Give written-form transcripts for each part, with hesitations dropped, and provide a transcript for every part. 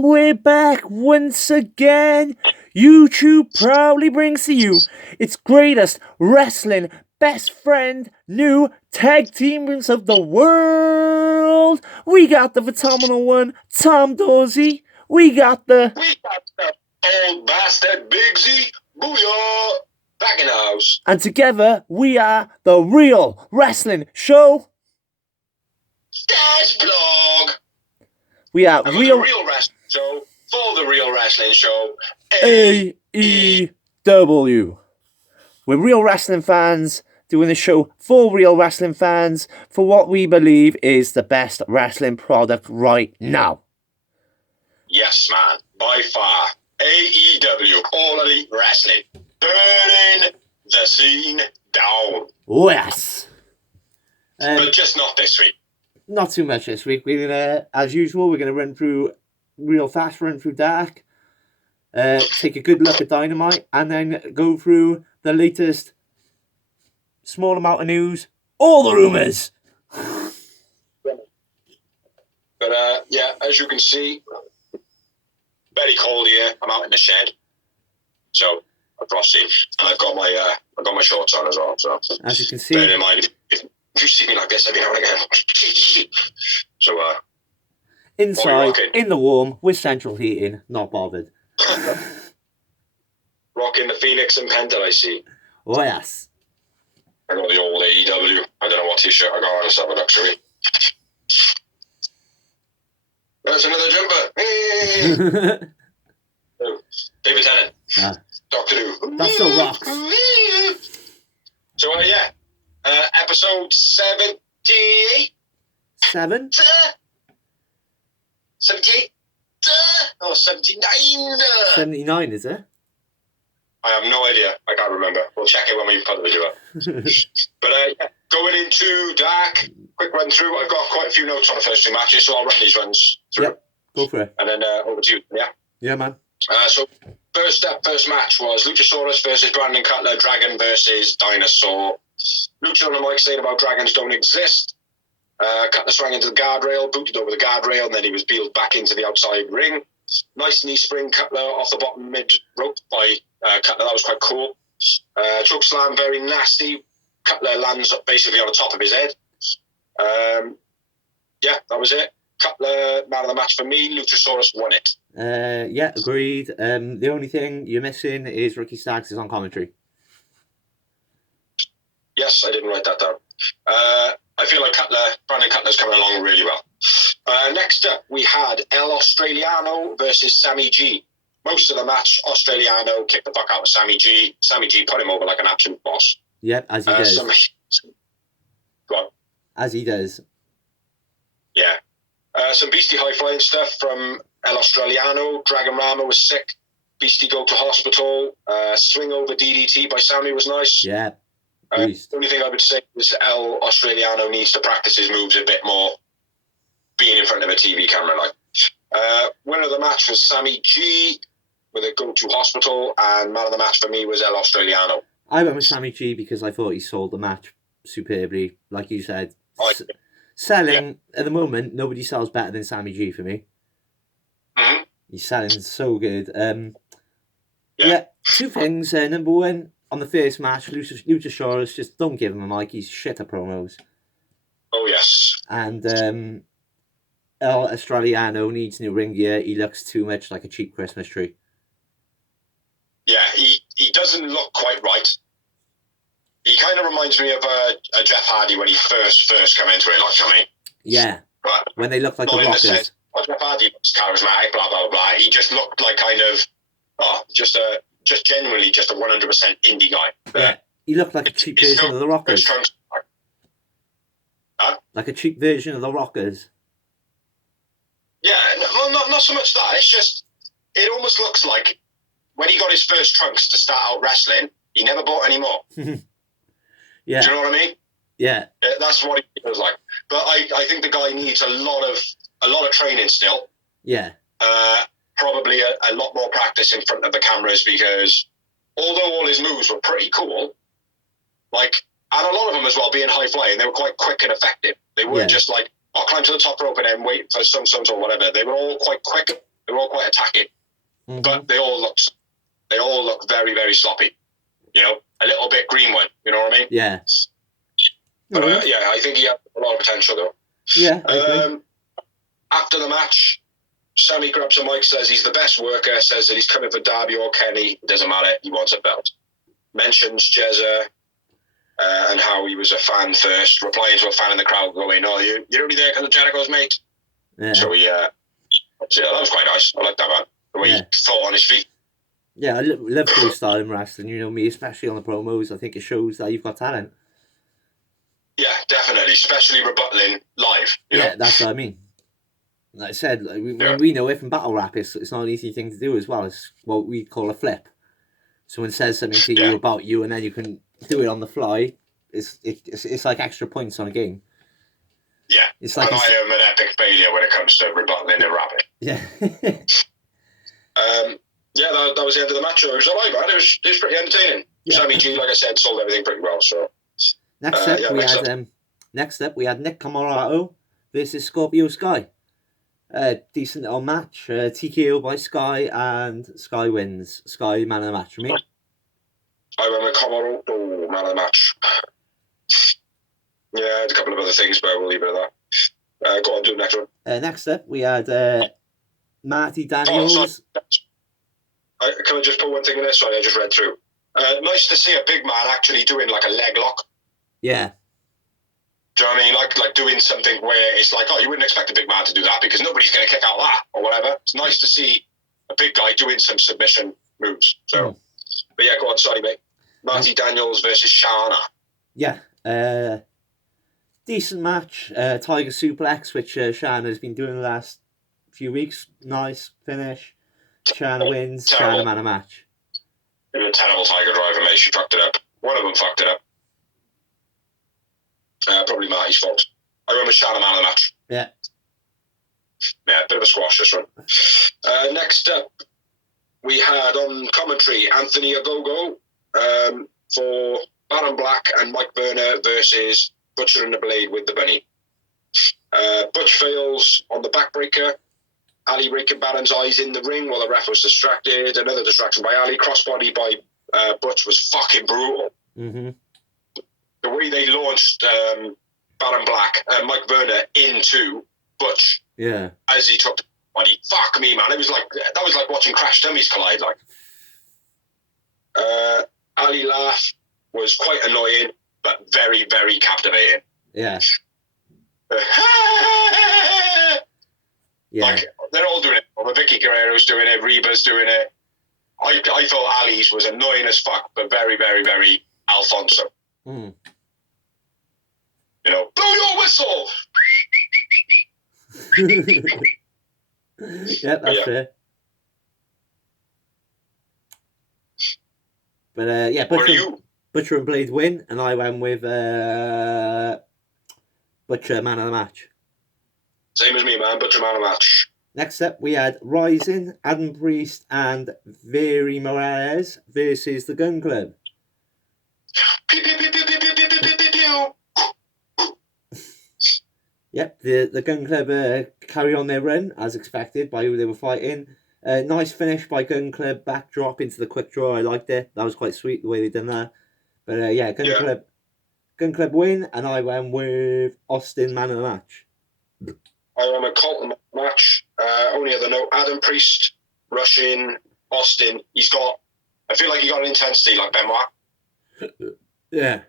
And we're back once again. YouTube proudly brings to you its greatest wrestling best friend new tag teams of the world. We got the phenomenal one, Tom Dorsey. We got the old bastard Big Z. Booyah! Back in the house. And together we are the Real Wrestling Show. Dash blog. We are the Real Wrestling Show for the Real Wrestling Show. AEW. We're real wrestling fans doing the show for real wrestling fans for what we believe is the best wrestling product right now. Yes, man. By far. AEW, All Elite Wrestling. Burning the scene down. Yes. But just not this week. Not too much this week. We're gonna, as usual, we're gonna run through real fast, run through Dark, take a good look at Dynamite, and then go through the latest small amount of news, all the rumors. But yeah, as you can see, very cold here. I'm out in the shed, so I've frosty, and I've got my shorts on as well. So as you can see, bear in mind if you see me like this every now and again. So inside in the warm with central heating, not bothered. Rocking the Phoenix and Penta, I see. Oh yes. I got the old AEW. I don't know what t-shirt I got on. Let's have a look, shall we? There's another jumper. Oh, David Tennant. Doctor Who. That still rocks. So, yeah. Episode 78. 7? 78? Oh, 79. 79, is it? I have no idea. I can't remember. We'll check it when we put the video up. But yeah, going into Dark, quick run through. I've got quite a few notes on the first two matches, so I'll run these runs through. Yep, go for it. And then over to you, yeah? Yeah, man. So first match was Luchasaurus versus Brandon Cutler, Dragon versus Dinosaur. Lucha on the mic saying about dragons don't exist. Cutler swung into the guardrail, booted over the guardrail, and then he was peeled back into the outside ring. Nice knee spring Cutler off the bottom mid rope by Cutler. That was quite cool. Choke slam, very nasty. Cutler lands basically on the top of his head. Yeah, that was it. Cutler, man of the match for me. Luchasaurus won it. Yeah, agreed. The only thing you're missing is Ricky Starks is on commentary. Yes, I didn't write that down. I feel like Brandon Cutler's coming along really well. Next up, we had El Australiano versus Sammy G. Most of the match, Australiano kicked the fuck out of Sammy G. Sammy G put him over like an absolute boss. Yep, as he does. Go on. As he does. Yeah. Some beastie high-flying stuff from El Australiano. Dragon Rama was sick. Beastie go to hospital. Swing over DDT by Sammy was nice. Yeah. The only thing I would say is El Australiano needs to practice his moves a bit more, being in front of a TV camera. Winner of the match was Sammy G with a go to hospital, and man of the match for me was El Australiano. I went with Sammy G because I thought he sold the match superbly, like you said. Selling at the moment, nobody sells better than Sammy G for me. Mm-hmm. He's selling so good. Yeah, two things. Number one, on the first match, Luchasaurus, just don't give him a mic. He's shit at promos. Oh, yes. And El Australiano needs new ring gear. He looks too much like a cheap Christmas tree. Yeah, he doesn't look quite right. He kind of reminds me of a Jeff Hardy when he first come into it, like, you know what I mean? Yeah, but when they look like the Rockers. Jeff Hardy looks charismatic, blah, blah, blah. He just looked like kind of, just generally just a 100% indie guy. Yeah, he looked like a cheap version of the Rockers. Huh? Like a cheap version of the Rockers. Yeah, not so much that. It's just, it almost looks like when he got his first trunks to start out wrestling, he never bought any more. Yeah. Do you know what I mean? Yeah. That's what he feels like. But I think the guy needs a lot of training still. Yeah. Probably a lot more practice in front of the cameras, because although all his moves were pretty cool, and a lot of them as well being high flying, they were quite quick and effective. They weren't just like, climb to the top rope and then wait for some or whatever. They were all quite quick They were all quite attacking, but they all look very, very sloppy. You know, a little bit Greenwood. You know what I mean? Yeah. But I think he had a lot of potential though. Yeah, I agree. After the match, Sammy grabs a mic, says he's the best worker, says that he's coming for Darby or Kenny. It doesn't matter. He wants a belt. Mentions Jezza and how he was a fan first, replying to a fan in the crowd going, "Oh, you're only there because of Jericho's mate." Yeah. So that was quite nice. I like that, man. The way he thought on his feet. Yeah, I love freestyle in wrestling, you know me, especially on the promos. I think it shows that you've got talent. Yeah, definitely, especially rebuttaling live. You know? That's what I mean. Like I said, we know it from battle rap, it's not an easy thing to do as well. It's what we call a flip. Someone says something to you about you, and then you can do it on the fly. It's like extra points on a game. Yeah, it's like I am an epic failure when it comes to rebuttaling and rapping. Yeah. That was the end of the match. It was alright, man. It was pretty entertaining. Yeah. Sammy G, like I said, sold everything pretty well. So next up we had Nick Comoroto versus Scorpio Sky. Decent little match. TKO by Sky, and Sky wins. Sky man of the match for me. I went with Comoroto man of the match. Yeah, a couple of other things, but we'll leave it at that. Go on, do the next one. Next up, we had Marty Daniels. Can I just put one thing in there? Sorry, I just read through. Nice to see a big man actually doing like a leg lock. Yeah. Do you know what I mean? Like doing something where it's like, oh, you wouldn't expect a big man to do that because nobody's going to kick out that or whatever. It's nice to see a big guy doing some submission moves. So, But yeah, go on. Sorry, mate. Marty Daniels versus Shana. Yeah. Decent match. Tiger suplex, which Shana has been doing the last few weeks. Nice finish. Shana wins. Shana man a match. It was a terrible Tiger driver, mate. She fucked it up. One of them fucked it up. Probably Marty's fault. I remember Shana man of the match. Yeah. Yeah, bit of a squash, this one. Next up, we had on commentary Anthony Ogogo for Baron Black and Mike Burner versus Butcher and the Blade with the Bunny. Butch fails on the backbreaker. Ali raking Baron's eyes in the ring while the ref was distracted. Another distraction by Ali. Crossbody by Butch was fucking brutal. Mm-hmm. The way they launched Baron Black and Mike Burner into Butch. Yeah. As he took the body. Fuck me, man. It was like that was like watching Crash Dummies collide. Like, Ali laugh was quite annoying, but very, very captivating. Yeah. Like they're all doing it. Vicky Guerrero's doing it. Reba's doing it. I thought Ali's was annoying as fuck, but very, very, very Alfonso. Mm. You know, blow your whistle. Yeah, that's fair. But Butcher and Blade win, and I went with Butcher man of the match. Same as me, man. Butcher man of the match. Next up, we had Rising, Adam Priest, and Very Morales versus the Gun Club. Yep, the Gun Club carry on their run as expected by who they were fighting. Nice finish by Gun Club, backdrop into the quick draw. I liked it. That was quite sweet the way they done that. But Gun Club win, and I went with Austin man of the match. I went with Colton match. Only other note: Adam Priest rushing Austin. I feel like he got an intensity like Benoit. Yeah.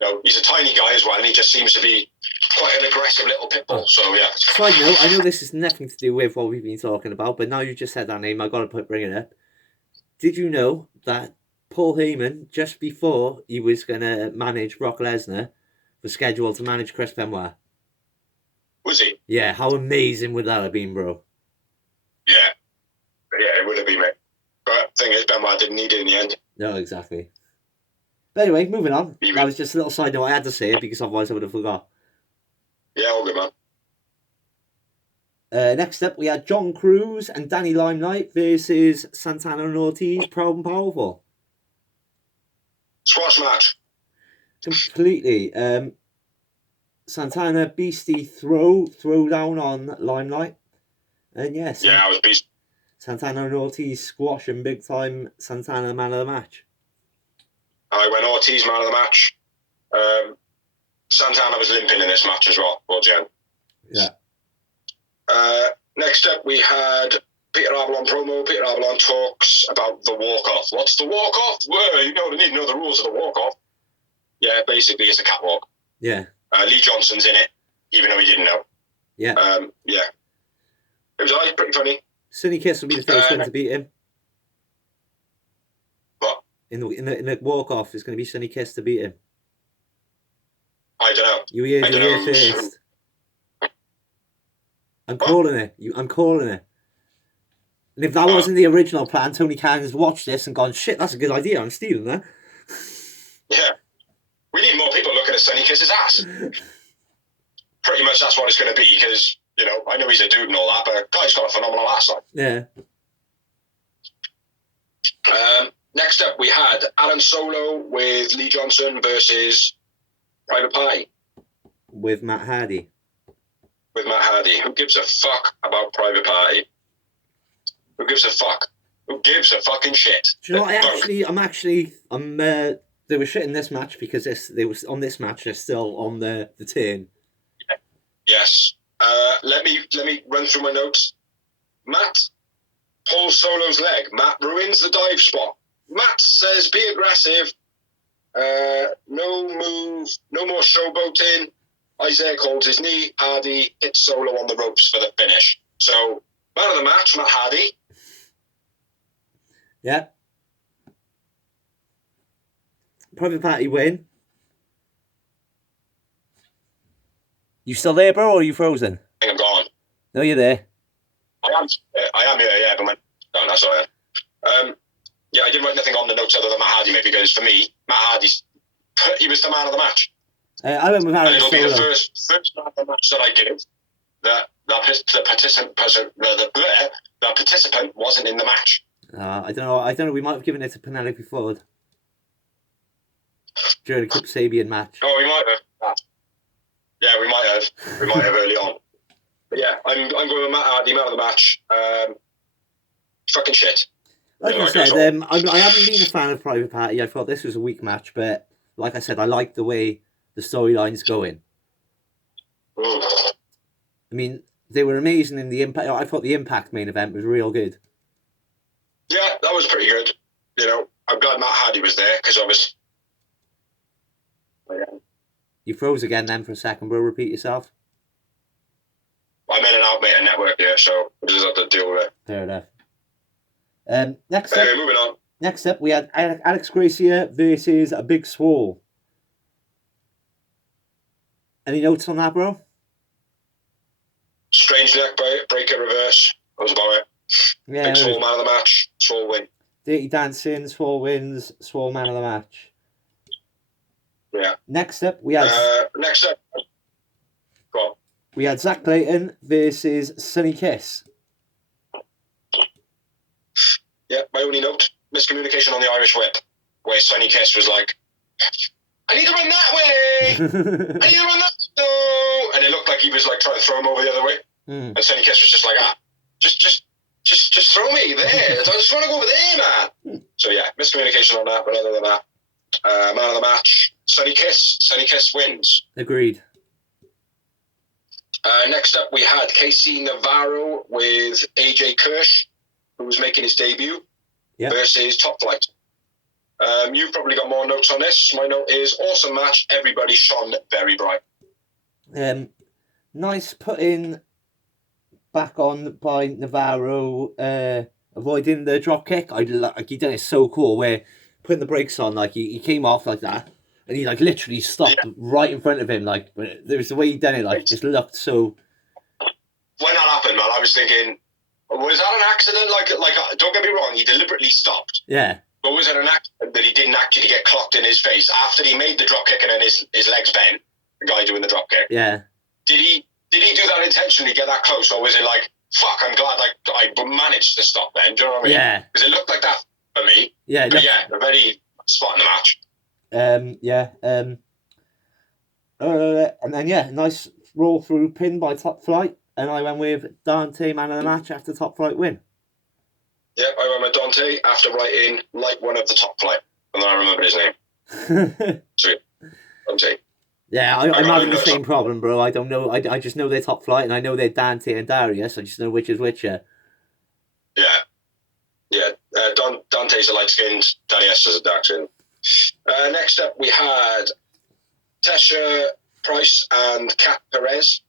No, he's a tiny guy as well, and he just seems to be quite an aggressive little pit bull. So yeah. Side note: I know this has nothing to do with what we've been talking about, but now you just said that name, I got to bring it up. Did you know that Paul Heyman, just before he was going to manage Brock Lesnar, was scheduled to manage Chris Benoit? Was he? Yeah. How amazing would that have been, bro? Yeah, it would have been, mate. But the thing is, Benoit didn't need it in the end. No, exactly. But anyway, moving on. That was just a little side note. I had to say it because otherwise I would have forgot. Yeah, all good, man. Next up, we had John Cruz and Danny Limelight versus Santana and Ortiz, Proud and Powerful. Squash match. Completely. Santana beastie throw down on Limelight. And yeah, I was beast. Santana and Ortiz squashing big time. Santana man of the match. I went Ortiz man of the match. Santana was limping in this match as well, towards the end. Yeah. Next up, we had Peter Avalon promo. Peter Avalon talks about the walk-off. What's the walk-off? Well, you need to know the rules of the walk-off. Yeah, basically, it's a catwalk. Yeah. Lee Johnson's in it, even though he didn't know. Yeah. Yeah. It was pretty funny. Sonny Kiss will be the first one to beat him. What? In the walk-off, it's going to be Sonny Kiss to beat him. I don't know. You heard it here first. I'm calling it. I'm calling it. And if that wasn't the original plan, Tony Khan has watched this and gone, shit, that's a good idea. I'm stealing that. Yeah. We need more people looking at Sonny Kiss's ass. Pretty much that's what it's going to be because, I know he's a dude and all that, but guy's got a phenomenal ass. Yeah. Next up, we had Alan Solo with Lee Johnson versus Private Party. With Matt Hardy. Who gives a fuck about Private Party? Who gives a fuck? Who gives a fucking shit? Do you know what? They were shit in this match because they was on this match. They're still on the turn. Yeah. Yes. Let me run through my notes. Matt pulls Solo's leg. Matt ruins the dive spot. Matt says, "Be aggressive. No move. No more showboating." Isaiah holds his knee. Hardy hits Solo on the ropes for the finish. So, man of the match, Matt Hardy. Yeah. Private Party win. You still there, bro, or are you frozen? I think I'm gone. No, you're there. I am here, yeah, but no, that's all right. Yeah, I didn't write nothing on the notes other than Matt Hardy, mate, because for me, Matt Hardy, he was the man of the match. I went with Hardy. And it'll be the first man of the match that I give that the participant wasn't in the match. I don't know. We might have given it to Penelope Ford during the Cup Sabian match. Oh, we might have. Yeah, we might have. We might have early on. But yeah, I'm going with Matt Hardy, man of the match. Fucking shit. Like I said, I haven't been a fan of Private Party. I thought this was a weak match, but like I said, I like the way the storyline's going. Mm. I mean, they were amazing in the Impact. I thought the Impact main event was real good. Yeah, that was pretty good. I'm glad Matt Hardy was there because obviously. You froze again then for a second, bro. Repeat yourself. I'm in and out, mate, a network here, so we just have to deal with it. Fair enough. Next up, moving on. Next up, we had Alex Gracia versus a Big Swole. Any notes on that, bro? Strange neck breaker reverse. That was about it. Yeah. Big Swole man of the match. Swole win. Dirty Dancing, Swole wins, Swole man of the match. Yeah. Next up, we had. Go on. We had Zach Clayton versus Sonny Kiss. Yeah, my only note: miscommunication on the Irish Whip, where Sonny Kiss was like, "I need to run that way. I need to run that way." And it looked like he was like trying to throw him over the other way. And Sonny Kiss was just like, just throw me there. I just want to go over there, man. So yeah, miscommunication on that. But other than that, man of the match, Sonny Kiss. Sonny Kiss wins. Agreed. Next up, we had Casey Navarro with AJ Kirsch, who was making his debut, versus Top Flight. You've probably got more notes on this. My note is awesome match. Everybody shone very bright. Nice put in back on by Navarro, avoiding the drop kick. He done it so cool where putting the brakes on, like he came off like that. And he literally stopped right in front of him. But there's the way he done it. Just looked so. When that happened, man, I was thinking, was that an accident? Don't get me wrong, he deliberately stopped. Yeah. But was it an accident that he didn't actually get clocked in his face after he made the drop kick and then his legs bent? The guy doing the drop kick. Yeah. Did he do that intentionally? Get that close, or was it like, fuck? I'm glad I managed to stop then. Do you know what I mean? Yeah. Because it looked like that for me. Yeah. But yeah, a very spot in the match. And then nice roll through pin by Top Flight. And I went with Dante, man of the match, after top flight win. Yeah, I went with Dante after writing like one of the top flight. And then I remembered his name. Sweet. Dante. Yeah, I'm having the same problem, bro. I don't know. I just know they're top flight, and I know they're Dante and Darius. I just know which is which. Yeah. Dante's a light skinned, Darius is a dark skinned. Next up, we had Tesha Price and Kat Perez.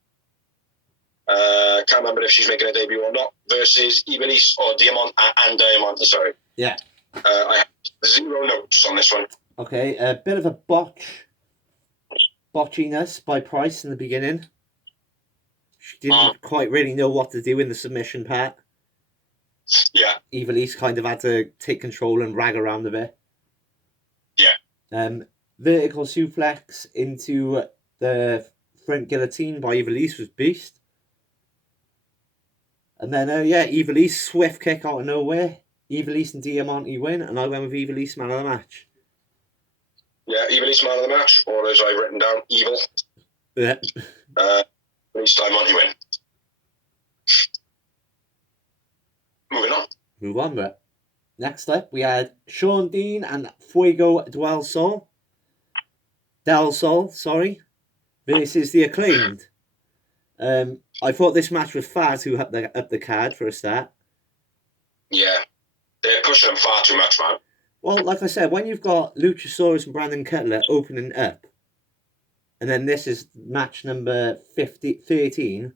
Can't remember if she's making a debut or not. Versus Ivelisse or Diamante. Sorry. Yeah. I have 0 notes on this one. Okay, a bit of a botchiness by Price in the beginning. She didn't quite really know what to do in the submission part. Yeah. Ivelisse kind of had to take control and rag around a bit. Yeah. Vertical suplex into the front guillotine by Ivelisse was beast. And then, Ivelisse, swift kick out of nowhere. Ivelisse and Diamante win, and I went with Ivelisse, man of the match. Yeah, Ivelisse, man of the match, or as I've written down, Evil. Yeah. Ivelisse, Diamante win. Move on, bro. Next up, we had Sean Dean and Fuego Del Sol, versus the Acclaimed. I thought this match was far too up the card for a start. Yeah, they're pushing them far too much, man. Well, like I said, when you've got Luchasaurus and Brandon Cutler opening up, and then this is match number 13,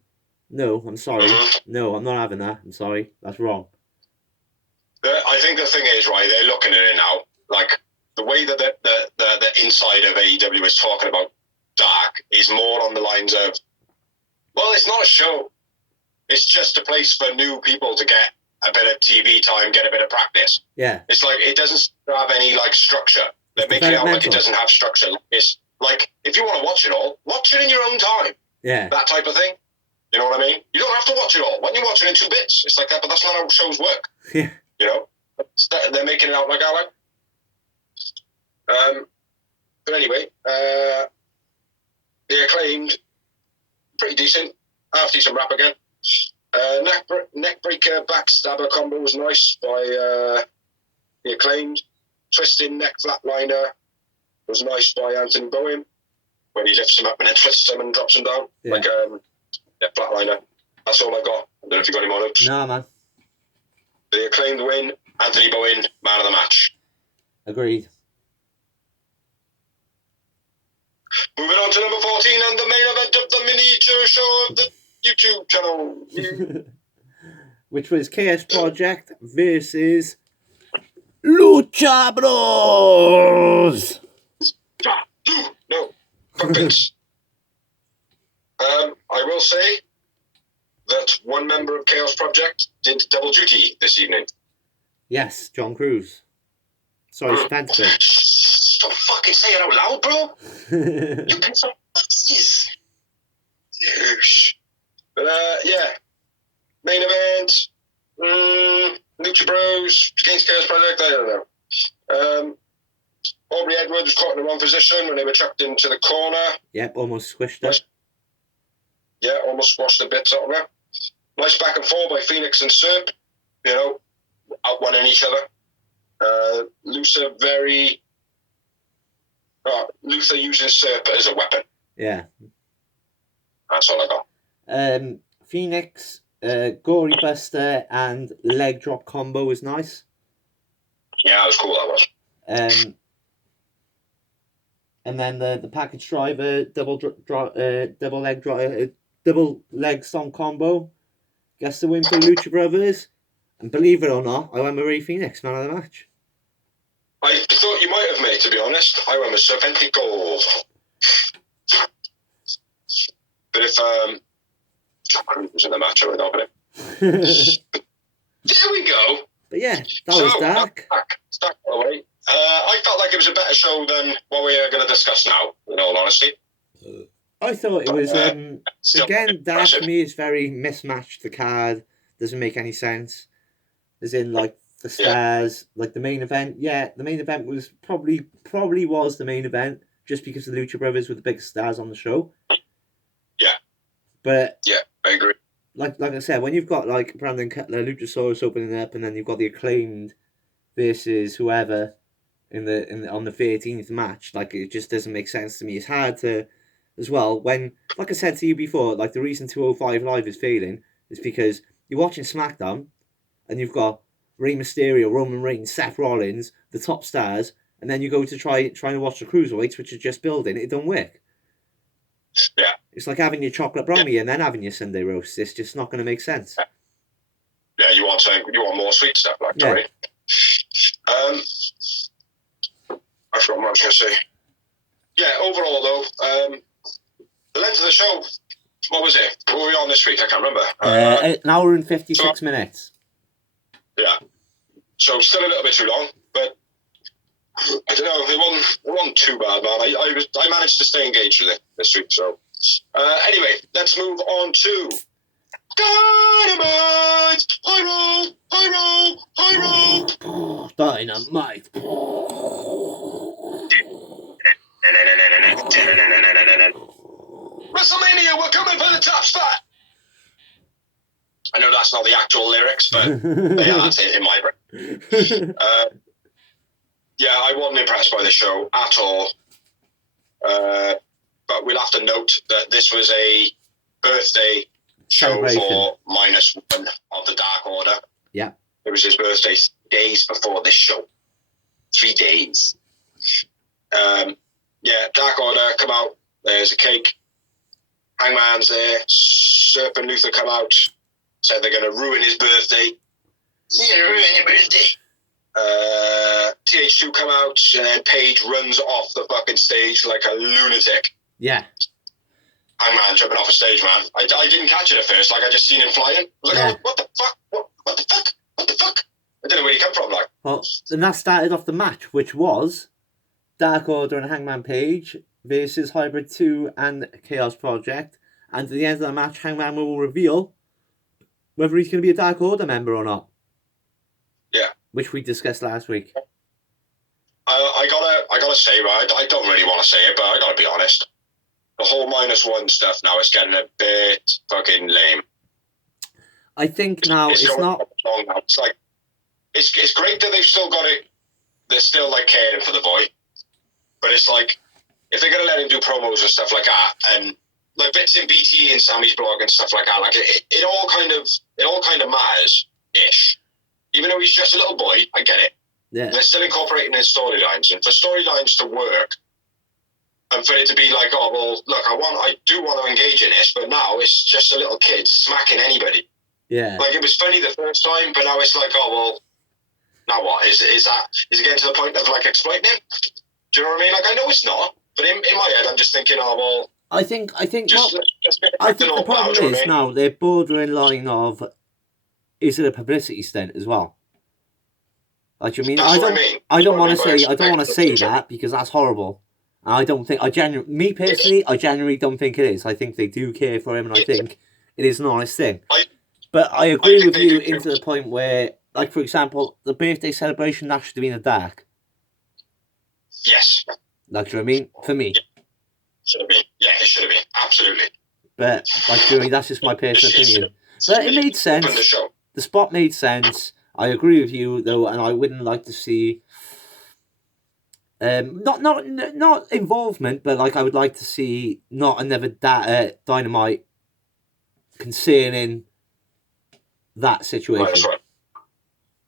no, I'm sorry. Mm-hmm. No, I'm not having that. I'm sorry. That's wrong. I think the thing is, right, they're looking at it now, like, the way that the inside of AEW is talking about Dark is more on the lines of, well, it's not a show. It's just a place for new people to get a bit of TV time, get a bit of practice. Yeah. It's like, it doesn't have any, like, structure. They're making it out like it doesn't have structure. It's like, if you want to watch it all, watch it in your own time. Yeah. That type of thing. You know what I mean? You don't have to watch it all. When you watch it in 2 bits, it's like that, but that's not how shows work. Yeah. You know? They're making it out like I like. But anyway, the Acclaimed, pretty decent. Half decent rap again. Neckbreaker backstabber combo was nice by the Acclaimed. Twisting neck flatliner was nice by Anthony Bowen, when he lifts him up and then twists him and drops him down. Yeah. Like flatliner. That's all I got. I don't know if you got any more notes. No, man. The Acclaimed win. Anthony Bowen, man of the match. Agreed. Moving on to number 14 and the main event of the miniature show of the YouTube channel. Which was Chaos Project versus Lucha Bros. No, puppets. I will say that one member of Chaos Project did double duty this evening. Yes, John Cruz. Sorry, Spencer. Don't fucking say it out loud, bro. You can say this. But yeah, main event. Lucha Bros against Chaos Project. I don't know. Aubrey Edwards was caught in the wrong position when they were chucked into the corner. Yep, almost squished her. Yeah, almost squashed the bits out of her. Nice back and forth by Phoenix and Serp. You know, outrunning each other. Luther using Serp as a weapon. Yeah. That's all I got. Phoenix, Gory Buster and leg drop combo was nice. Yeah, that was cool, that was. And then the package driver double leg stomp combo gets the win for Lucha Brothers. And believe it or not, I went with Rey Fenix, man of the match. I thought you might have, mate, to be honest. I went with Serpentico. But if John Cruz was in the match, I would have got it. There we go. But yeah, that was dark. Dark away. I felt like it was a better show than what we are going to discuss now, in all honesty. I thought it was, again, dark for me is very mismatched. The card doesn't make any sense. As in, like, the stars, like the main event. Yeah, the main event was probably was the main event, just because the Lucha Brothers were the biggest stars on the show. Yeah. But yeah, I agree. like I said, when you've got like Brandon Cutler, Luchasaurus opening up, and then you've got the Acclaimed versus whoever on the 13th match, like it just doesn't make sense to me. It's hard to, as well, when, like I said to you before, like the reason 205 Live is failing is because you're watching SmackDown and you've got Rey Mysterio, Roman Reigns, Seth Rollins, the top stars, and then you go to trying to watch the cruiserweights, which are just building. It don't work. Yeah. It's like having your chocolate brownie and then having your Sunday roast. It's just not going to make sense. Yeah, you want more sweet stuff, like, Yeah. right? I forgot what I was going to say. Yeah, overall, though, the length of the show, what was it? What were we on this week? I can't remember. An hour and 56 minutes. Yeah. So still a little bit too long, but I don't know. It wasn't too bad, man. I managed to stay engaged with it this week. So anyway, let's move on to Dynamite! Pyro! Pyro! Pyro! Dynamite! WrestleMania, we're coming for the top spot! I know that's not the actual lyrics, but they are in my brain. Yeah, I wasn't impressed by the show at all. But we'll have to note that this was a birthday show for -1 of the Dark Order. Yeah. It was his birthday days before this show. 3 days. Yeah, Dark Order come out. There's a cake. Hangman's there. Serpent Luther come out. Said they're going to ruin his birthday. You're going to ruin your birthday. TH2 come out, and then Paige runs off the fucking stage like a lunatic. Yeah. Hangman jumping off a stage, man. I didn't catch it at first. Like, I just seen him flying. I was like, yeah. Oh, what the fuck? What the fuck? What the fuck? I don't know where he come from, like. Well, and that started off the match, which was Dark Order and Hangman Page versus Hybrid 2 and Chaos Project. And at the end of the match, Hangman will reveal whether he's going to be a Dark Order member or not. Yeah. Which we discussed last week. I gotta say, right, I don't really want to say it, but I gotta be honest. The whole -1 stuff now is getting a bit fucking lame. I think now it's not... Long now. It's like, it's great that they've still got it. They're still, like, caring for the boy. But it's like, if they're going to let him do promos and stuff like that, and, like, bits in BT and Sammy's blog and stuff like that, like, it all kind of matters-ish. Even though he's just a little boy, I get it. Yeah. They're still incorporating his storylines, and for storylines to work, and for it to be like, oh, well, look, I do want to engage in this, but now it's just a little kid smacking anybody. Yeah. Like, it was funny the first time, but now it's like, oh, well, now what? Is it getting to the point of, like, exploiting him? Do you know what I mean? Like, I know it's not, but in my head, I'm just thinking, oh, well... I think just the problem is now they're bordering line of, is it a publicity stunt as well? Like, you mean? I don't want to say that because that's horrible. I don't think I genuinely don't think it is. I think they do care for him, and I think it is an honest thing. But I agree with you into the point where, like, for example, the birthday celebration that should have been a dark. Yes. Like, do you know what I mean? For me. Should have been. Yeah, it should have been. Absolutely. But, like, do you know what I mean? That's just my personal opinion. But it made sense. The spot made sense. I agree with you, though, and I wouldn't like to see... not involvement, but, like, I would like to see not another Dynamite concerning that situation. Right, that's right.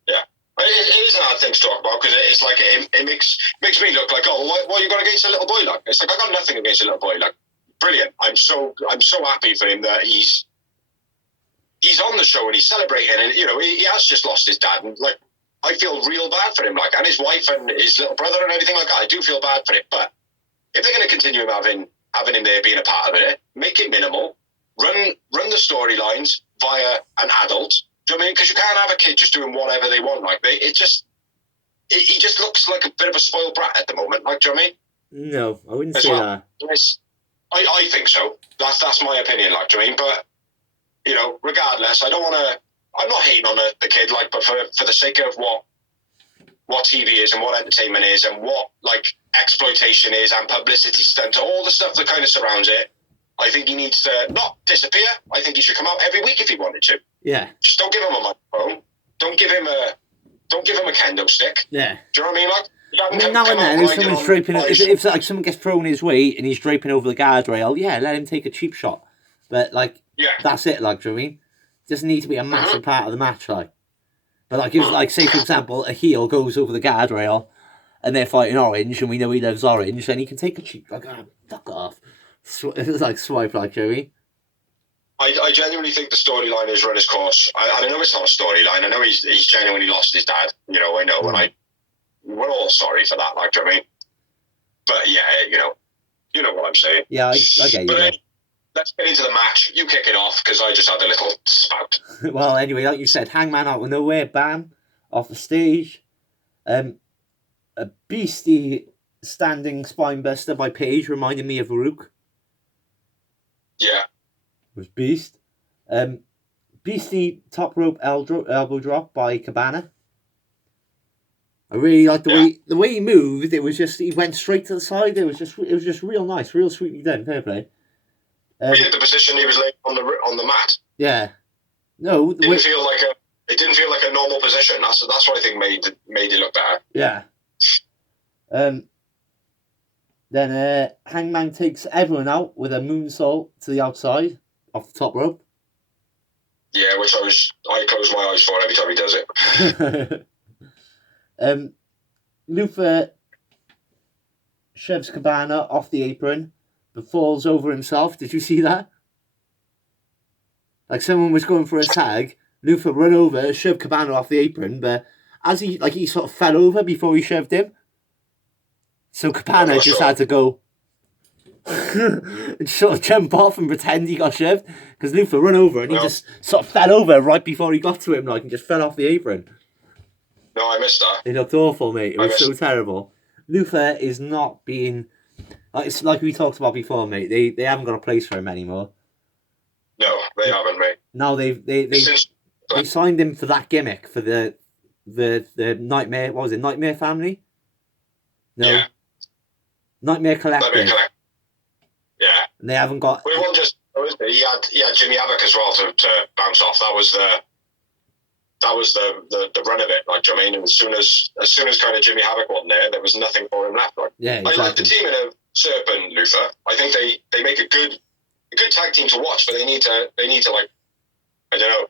Yeah. It is an odd thing to talk about, because it's like, it makes me look like, oh, what you got against a little boy, like? It's like, I got nothing against a little boy, like, brilliant. I'm so happy for him that he's on the show and he's celebrating, and, you know, he has just lost his dad, and, like, I feel real bad for him, like, and his wife and his little brother and everything like that. I do feel bad for it, but if they're going to continue having him there being a part of it, make it minimal, run the storylines via an adult. Do you know what I mean? Because you can't have a kid just doing whatever they want, like, he just looks like a bit of a spoiled brat at the moment, like, do you know what I mean? No, I wouldn't say that. I think so. That's my opinion, like, do you know what I mean? But, you know, regardless, I'm not hating on the kid, like, but for the sake of what TV is and what entertainment is and what, like, exploitation is and publicity stunt, all the stuff that kind of surrounds it, I think he needs to not disappear. I think he should come out every week if he wanted to. Yeah. Just don't give him a microphone. Don't give him a kendo stick. Yeah. Do you know what I mean? Like, I mean, now and then, if someone's draping, if like someone gets thrown his way and he's draping over the guardrail, yeah, let him take a cheap shot. But like, that's it. Like, do you know what I mean? It doesn't need to be a massive part of the match, like. But like, if like, say for example, a heel goes over the guardrail and they're fighting Orange, and we know he loves Orange, then he can take a cheap, like, fuck off. It's like swipe, like, do you know what I mean? I genuinely think the storyline has run its course. I know it's not a storyline. I know he's genuinely lost his dad. You know, I know, and we're all sorry for that. Like, do you know what I mean? But yeah, you know what I'm saying. Yeah, I get you. But let's get into the match. You kick it off because I just had a little spout. Well, anyway, like you said, Hangman out of nowhere, bam, off the stage. A beastie standing spinebuster by Paige reminded me of Farouk. Yeah. Was beast. Beastie top rope elbow drop by Cabana. I really liked the way he moved. It was just he went straight to the side. It was just real nice, real sweetly done. Fair play. The position he was laying on the mat. Yeah. No, it didn't feel like a normal position. That's what I think made it look better. Yeah. Then Hangman takes everyone out with a moonsault to the outside off the top rope. Yeah, which I close my eyes for every time he does it. Luther shoves Cabana off the apron, but falls over himself. Did you see that? Like someone was going for a tag, Luther run over, shoved Cabana off the apron, but as he sort of fell over before he shoved him. So Cabana just had to go and sort of jump off and pretend he got shoved, because Luther run over and he just sort of fell over right before he got to him, like, and just fell off the apron. No, I missed that. It looked awful, mate. It was so terrible. Luther is not being... It's like we talked about before, mate. They haven't got a place for him anymore. No, they haven't, mate. No, they signed him for that gimmick, for the Nightmare... What was it? Nightmare Family? No. Yeah. Nightmare Collective. Yeah. And they haven't got... Well, it wasn't just... He had Jimmy Havoc as well to bounce off. That was the run of it, like, do you know what I mean? And as soon as kind of Jimmy Havoc wasn't there was nothing for him left. Like. Yeah, exactly. I like the team in a Serp and Luther. I think they make a good tag team to watch, but they need to like, I don't know,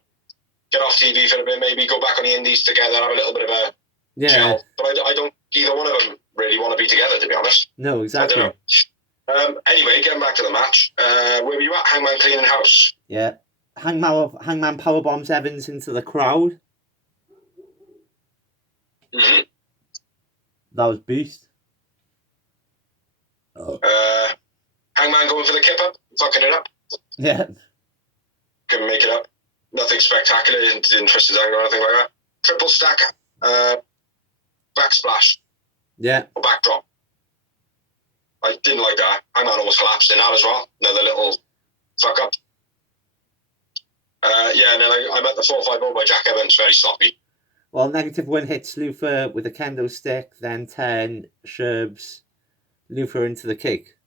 get off TV for a bit, maybe go back on the indies together, have a little bit of a gel. But I don't, either one of them really want to be together, to be honest. No, exactly. I don't know. Anyway, getting back to the match, where were you at? Hangman cleaning house. Yeah. Hangman powerbombs Evans into the crowd. Mm-hmm. That was beast. Hangman going for the kip up, fucking it up. Yeah. Couldn't make it up. Nothing spectacular, didn't twist his anger or anything like that. Triple stack, backsplash. Yeah. Or backdrop. I didn't like that. Hangman almost collapsed in that as well. Another little fuck up. And then I'm at the 450 by Jack Evans, very sloppy. Well, negative one hits Luther with a kendo stick, then 10 shoves Luther into the kick.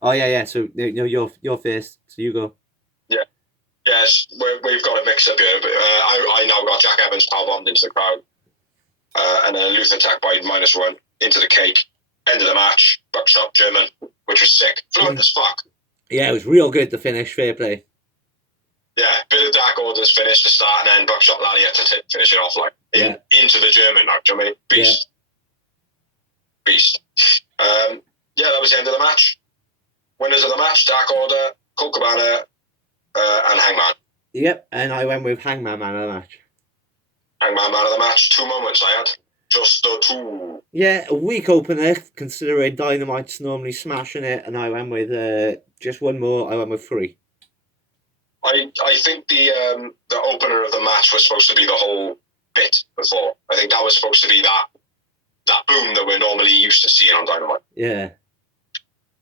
Oh, yeah. So, you're first, so you go. Yeah. Yes, we've got a mix-up here. But, I now got Jack Evans powerbombed into the crowd. And then a Luther attack by -1 into the cake. End of the match. Buckshot German, which was sick. Fluent as fuck. Yeah, it was real good to finish. Fair play. Yeah, bit of Dark Order's finish to start, and then Buckshot Lariat to finish it off, like, into the German, like, do you know what I mean? Beast. Yeah. Beast. That was the end of the match. Winners of the match, Dark Order, Colt Cabana, and Hangman. Yep, and I went with Hangman man of the match. Hangman man of the match. 2 moments I had. Just the 2. Yeah, a weak opener, considering Dynamite's normally smashing it, and I went with just one more. I went with 3. I think the opener of the match was supposed to be the whole bit before. I think that was supposed to be that boom that we're normally used to seeing on Dynamite. Yeah.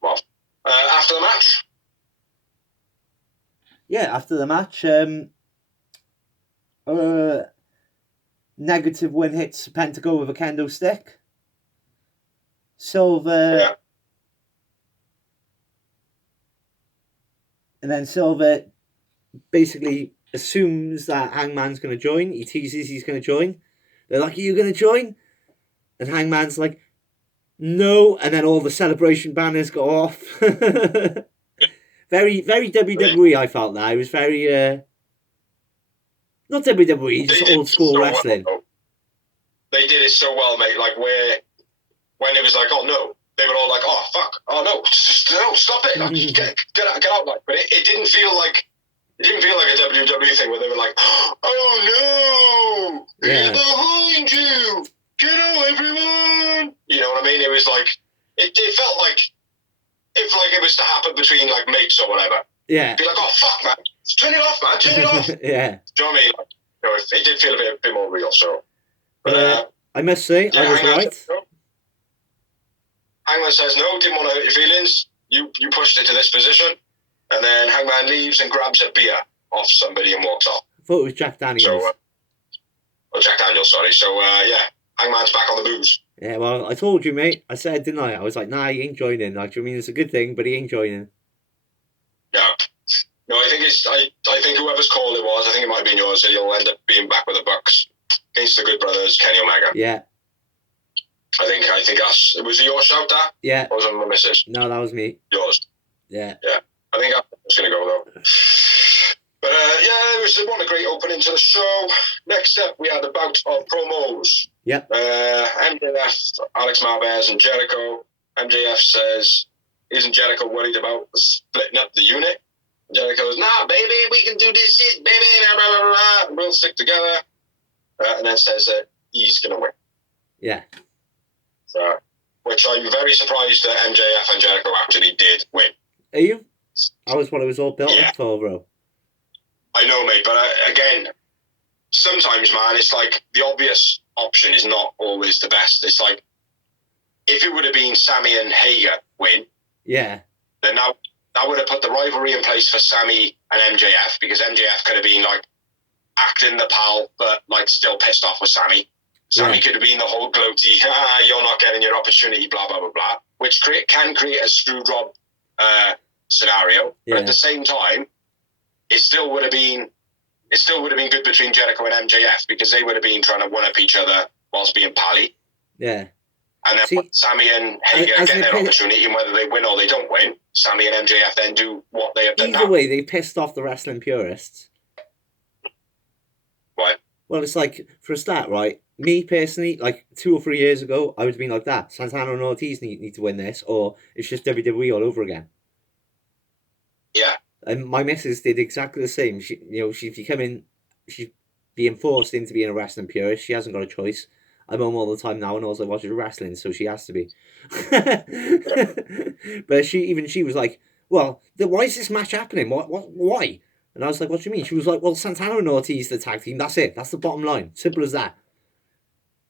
Well, after the match? Yeah, after the match, negative win hits Pentagon with a kendo stick. Silver... And then Silver basically assumes that Hangman's going to join. He teases he's going to join. They're like, "Are you going to join?" And Hangman's like, "No." And then all the celebration banners go off. Very, very WWE. I felt that it was very not WWE, just old school wrestling. Well, they did it so well, mate. Like when it was like, "Oh no," they were all like, "Oh fuck, oh no, no, stop it, like, get out!" Like, but it didn't feel like a WWE thing where they were like, "Oh no, he's behind you, get out, everyone!" You know what I mean? It was like it felt like if like it was to happen between like mates or whatever. Yeah. Be like, "Oh fuck, man, turn it off, man, turn it off." Yeah. Do you know what I mean? Like, you know, it did feel a bit more real. So, but I must say, I was right. Hangman says no, didn't want to hurt your feelings. You pushed it to this position, and then Hangman leaves and grabs a beer off somebody and walks off. I thought it was Jack Daniels. So, Jack Daniels, sorry. So yeah, Hangman's back on the booze. Yeah, well, I told you, mate. I said, didn't I? I was like, nah, he ain't joining. Like, I mean, it's a good thing, but he ain't joining. Yeah. No, I think I think whoever's call it was, I think it might have been yours, that he'll end up being back with the Bucks against the Good Brothers, Kenny Omega. Yeah. I think that's, was it your shout, that? Yeah. Or was it my missus? No, that was me. Yours? Yeah. Yeah. I think I was going to go, though. But yeah, what a great opening to the show. Next up, we had a bout of promos. Yep. MJF, Alex Marvez, and Jericho. MJF says, isn't Jericho worried about splitting up the unit? Jericho goes, "Nah, baby, we can do this shit, baby, blah, blah, blah, blah. We'll stick together." And then says that he's going to win. Yeah. Which I'm very surprised that MJF and Jericho actually did win. Are you? That was what it was all built up for, bro. I know, mate, but again, sometimes, man, it's like the obvious option is not always the best. It's like, if it would have been Sammy and Hager win, yeah, then that would have put the rivalry in place for Sammy and MJF, because MJF could have been like acting the pal, but like still pissed off with Sammy. Sammy could have been the whole gloaty, "You're not getting your opportunity," blah, blah, blah, blah, which can create a screw job scenario. But at the same time, it still would have been good between Jericho and MJF, because they would have been trying to one-up each other whilst being pally. Yeah. And then Sammy and Hager get their opportunity, and whether they win or they don't win, Sammy and MJF then do what they have done now. Either way, they pissed off the wrestling purists. What? Well, it's like, for a start, right? Me, personally, like 2 or 3 years ago, I would have been like that. Santana and Ortiz need to win this, or it's just WWE all over again. Yeah. And my missus did exactly the same. She's being forced into being a wrestling purist. She hasn't got a choice. I'm home all the time now and also watches wrestling, so she has to be. But she was like, "Well, why is this match happening? Why?" And I was like, "What do you mean?" She was like, "Well, Santana and Ortiz, the tag team. That's it. That's the bottom line. Simple as that."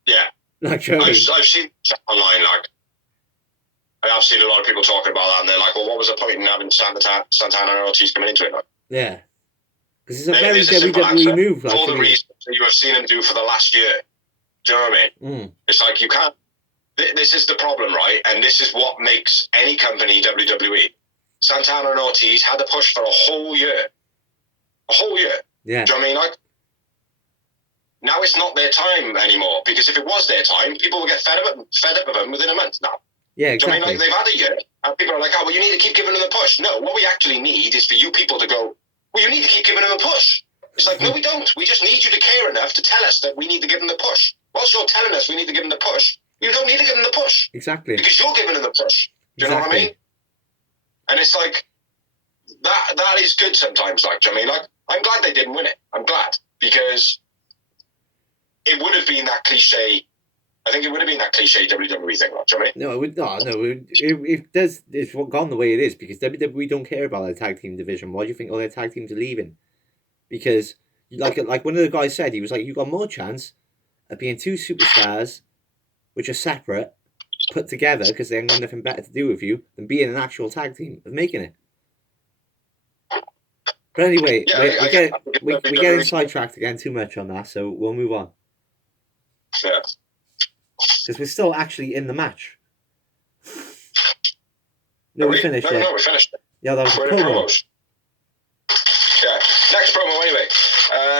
Yeah. Like, I've seen online, like, I've seen a lot of people talking about that, and they're like, "Well, what was the point in having Santana and Ortiz coming into it?" Like, yeah. Because it's a very WWE move. Like, all the reasons that you have seen him do for the last year. Do you know what I mean? Mm. It's like, you can't... This is the problem, right? And this is what makes any company WWE. Santana and Ortiz had to push for a whole year. A whole year. Yeah. Do you know what I mean? Like, now it's not their time anymore, because if it was their time, people would get fed up of them within a month now. Yeah, exactly. Do you know what I mean? Like, they've had a year, and people are like, "Oh, well, you need to keep giving them a push." No, what we actually need is for you people to go, "Well, you need to keep giving them a push." It's like, no, we don't. We just need you to care enough to tell us that we need to give them the push. Whilst you're telling us we need to give them the push, you don't need to give them the push. Exactly. Because you're giving them the push. Do you know what I mean? And it's like, that is good sometimes, like, do you know what I mean? Like, I'm glad they didn't win it. I'm glad. Because it would have been that cliche... I think it would have been that cliche WWE thing, like, do you know what I mean? No, it would not. No, it's gone the way it is, because WWE don't care about their tag team division. Why do you think all their tag teams are leaving? Because, like one of the guys said, he was like, "You got more chance of being two superstars, which are separate, put together, because they ain't got nothing better to do with you, than being an actual tag team, of making it." But anyway, we're getting sidetracked again too much on that, so we'll move on. Yeah. Because we're still actually in the match. No, we finished it. No, we finished it. Yeah, that was a promo.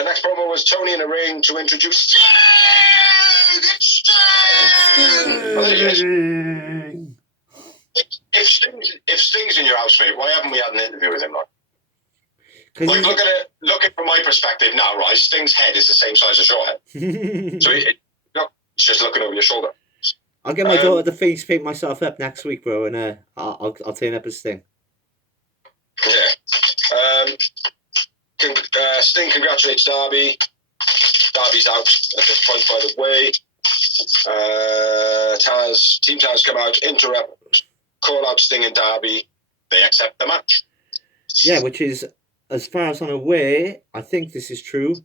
Next promo was Tony in the ring to introduce Sting! It's Sting! Oh, there he is. If Sting's in your house, mate, why haven't we had an interview with him, like? Like, look at it. Looking from my perspective now, right? Sting's head is the same size as your head, so he's just looking over your shoulder. I'll get my daughter to face paint myself up next week, bro, and I'll turn up as Sting. Yeah. Sting congratulates Darby. Darby's out at this point, by the way. Team Taz come out, interrupt, call out Sting and Darby. They accept the match. Yeah, which is, as far as I'm aware, I think this is true.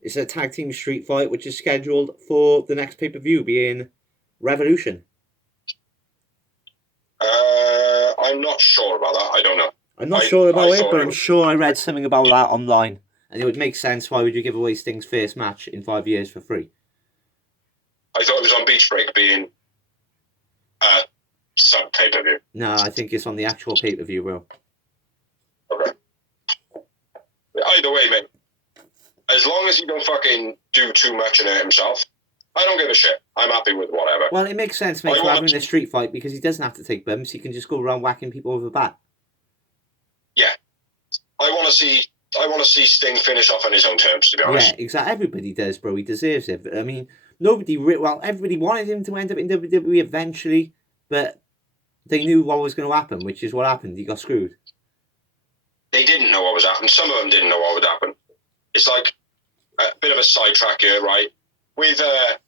It's a tag team street fight, which is scheduled for the next pay-per-view, being Revolution. I'm not sure about that. I don't know. I'm not sure about it, but I'm sure I read something about that online. And it would make sense. Why would you give away Sting's first match in 5 years for free? I thought it was on Beach Break being some pay-per-view. No, I think it's on the actual pay-per-view, bro. Okay. Either way, mate. As long as he don't fucking do too much in it himself, I don't give a shit. I'm happy with whatever. Well, it makes sense, mate, to have him in a street fight because he doesn't have to take bumps. He can just go around whacking people with a bat. Yeah. I want to see Sting finish off on his own terms, to be honest. Yeah, exactly. Everybody does, bro. He deserves it. But, I mean, everybody wanted him to end up in WWE eventually, but they knew what was going to happen, which is what happened. He got screwed. They didn't know what was happening. Some of them didn't know what would happen. It's like a bit of a sidetrack here, right? With the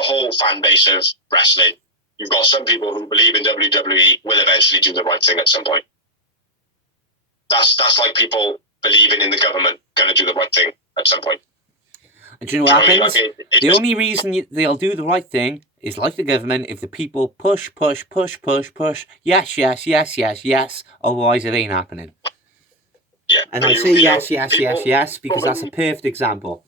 whole fan base of wrestling, you've got some people who believe in WWE will eventually do the right thing at some point. That's like people believing in the government going to do the right thing at some point. And do you know what happens? The only reason they'll do the right thing is like the government, if the people push, yes, otherwise it ain't happening. Yeah, and I say yes, because that's a perfect example.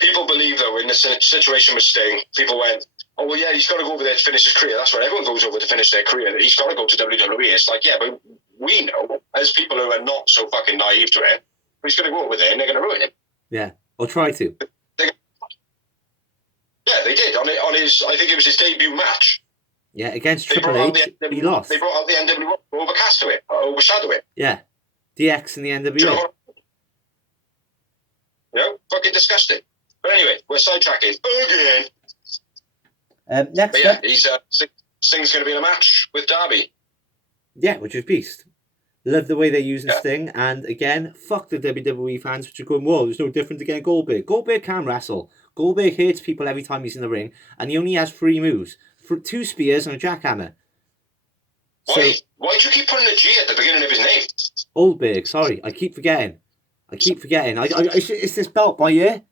People believe, though, in the situation with Sting, people went, oh, well, yeah, he's got to go over there to finish his career. That's right, everyone goes over to finish their career. He's got to go to WWE. It's like, yeah, but we know, as people who are not so fucking naive to it, he's going to go over there and they're going to ruin him. Yeah, or try to. Yeah, they did. On his, I think it was his debut match. Yeah, against Triple H, he lost. They brought out the NWO to overshadow it. Yeah, DX and the NWO. Fucking disgusting. But anyway, we're sidetracking again. Next up, Sting's going to be in a match with Darby. Yeah, which is beast. Love the way they're using Sting, and again, fuck the WWE fans which are going, well, there's no different against Goldberg. Goldberg can wrestle. Goldberg hurts people every time he's in the ring, and he only has 3 moves. 2 spears and a jackhammer. Why do you keep putting a G at the beginning of his name? Goldberg, sorry, I keep forgetting. It's this belt by year.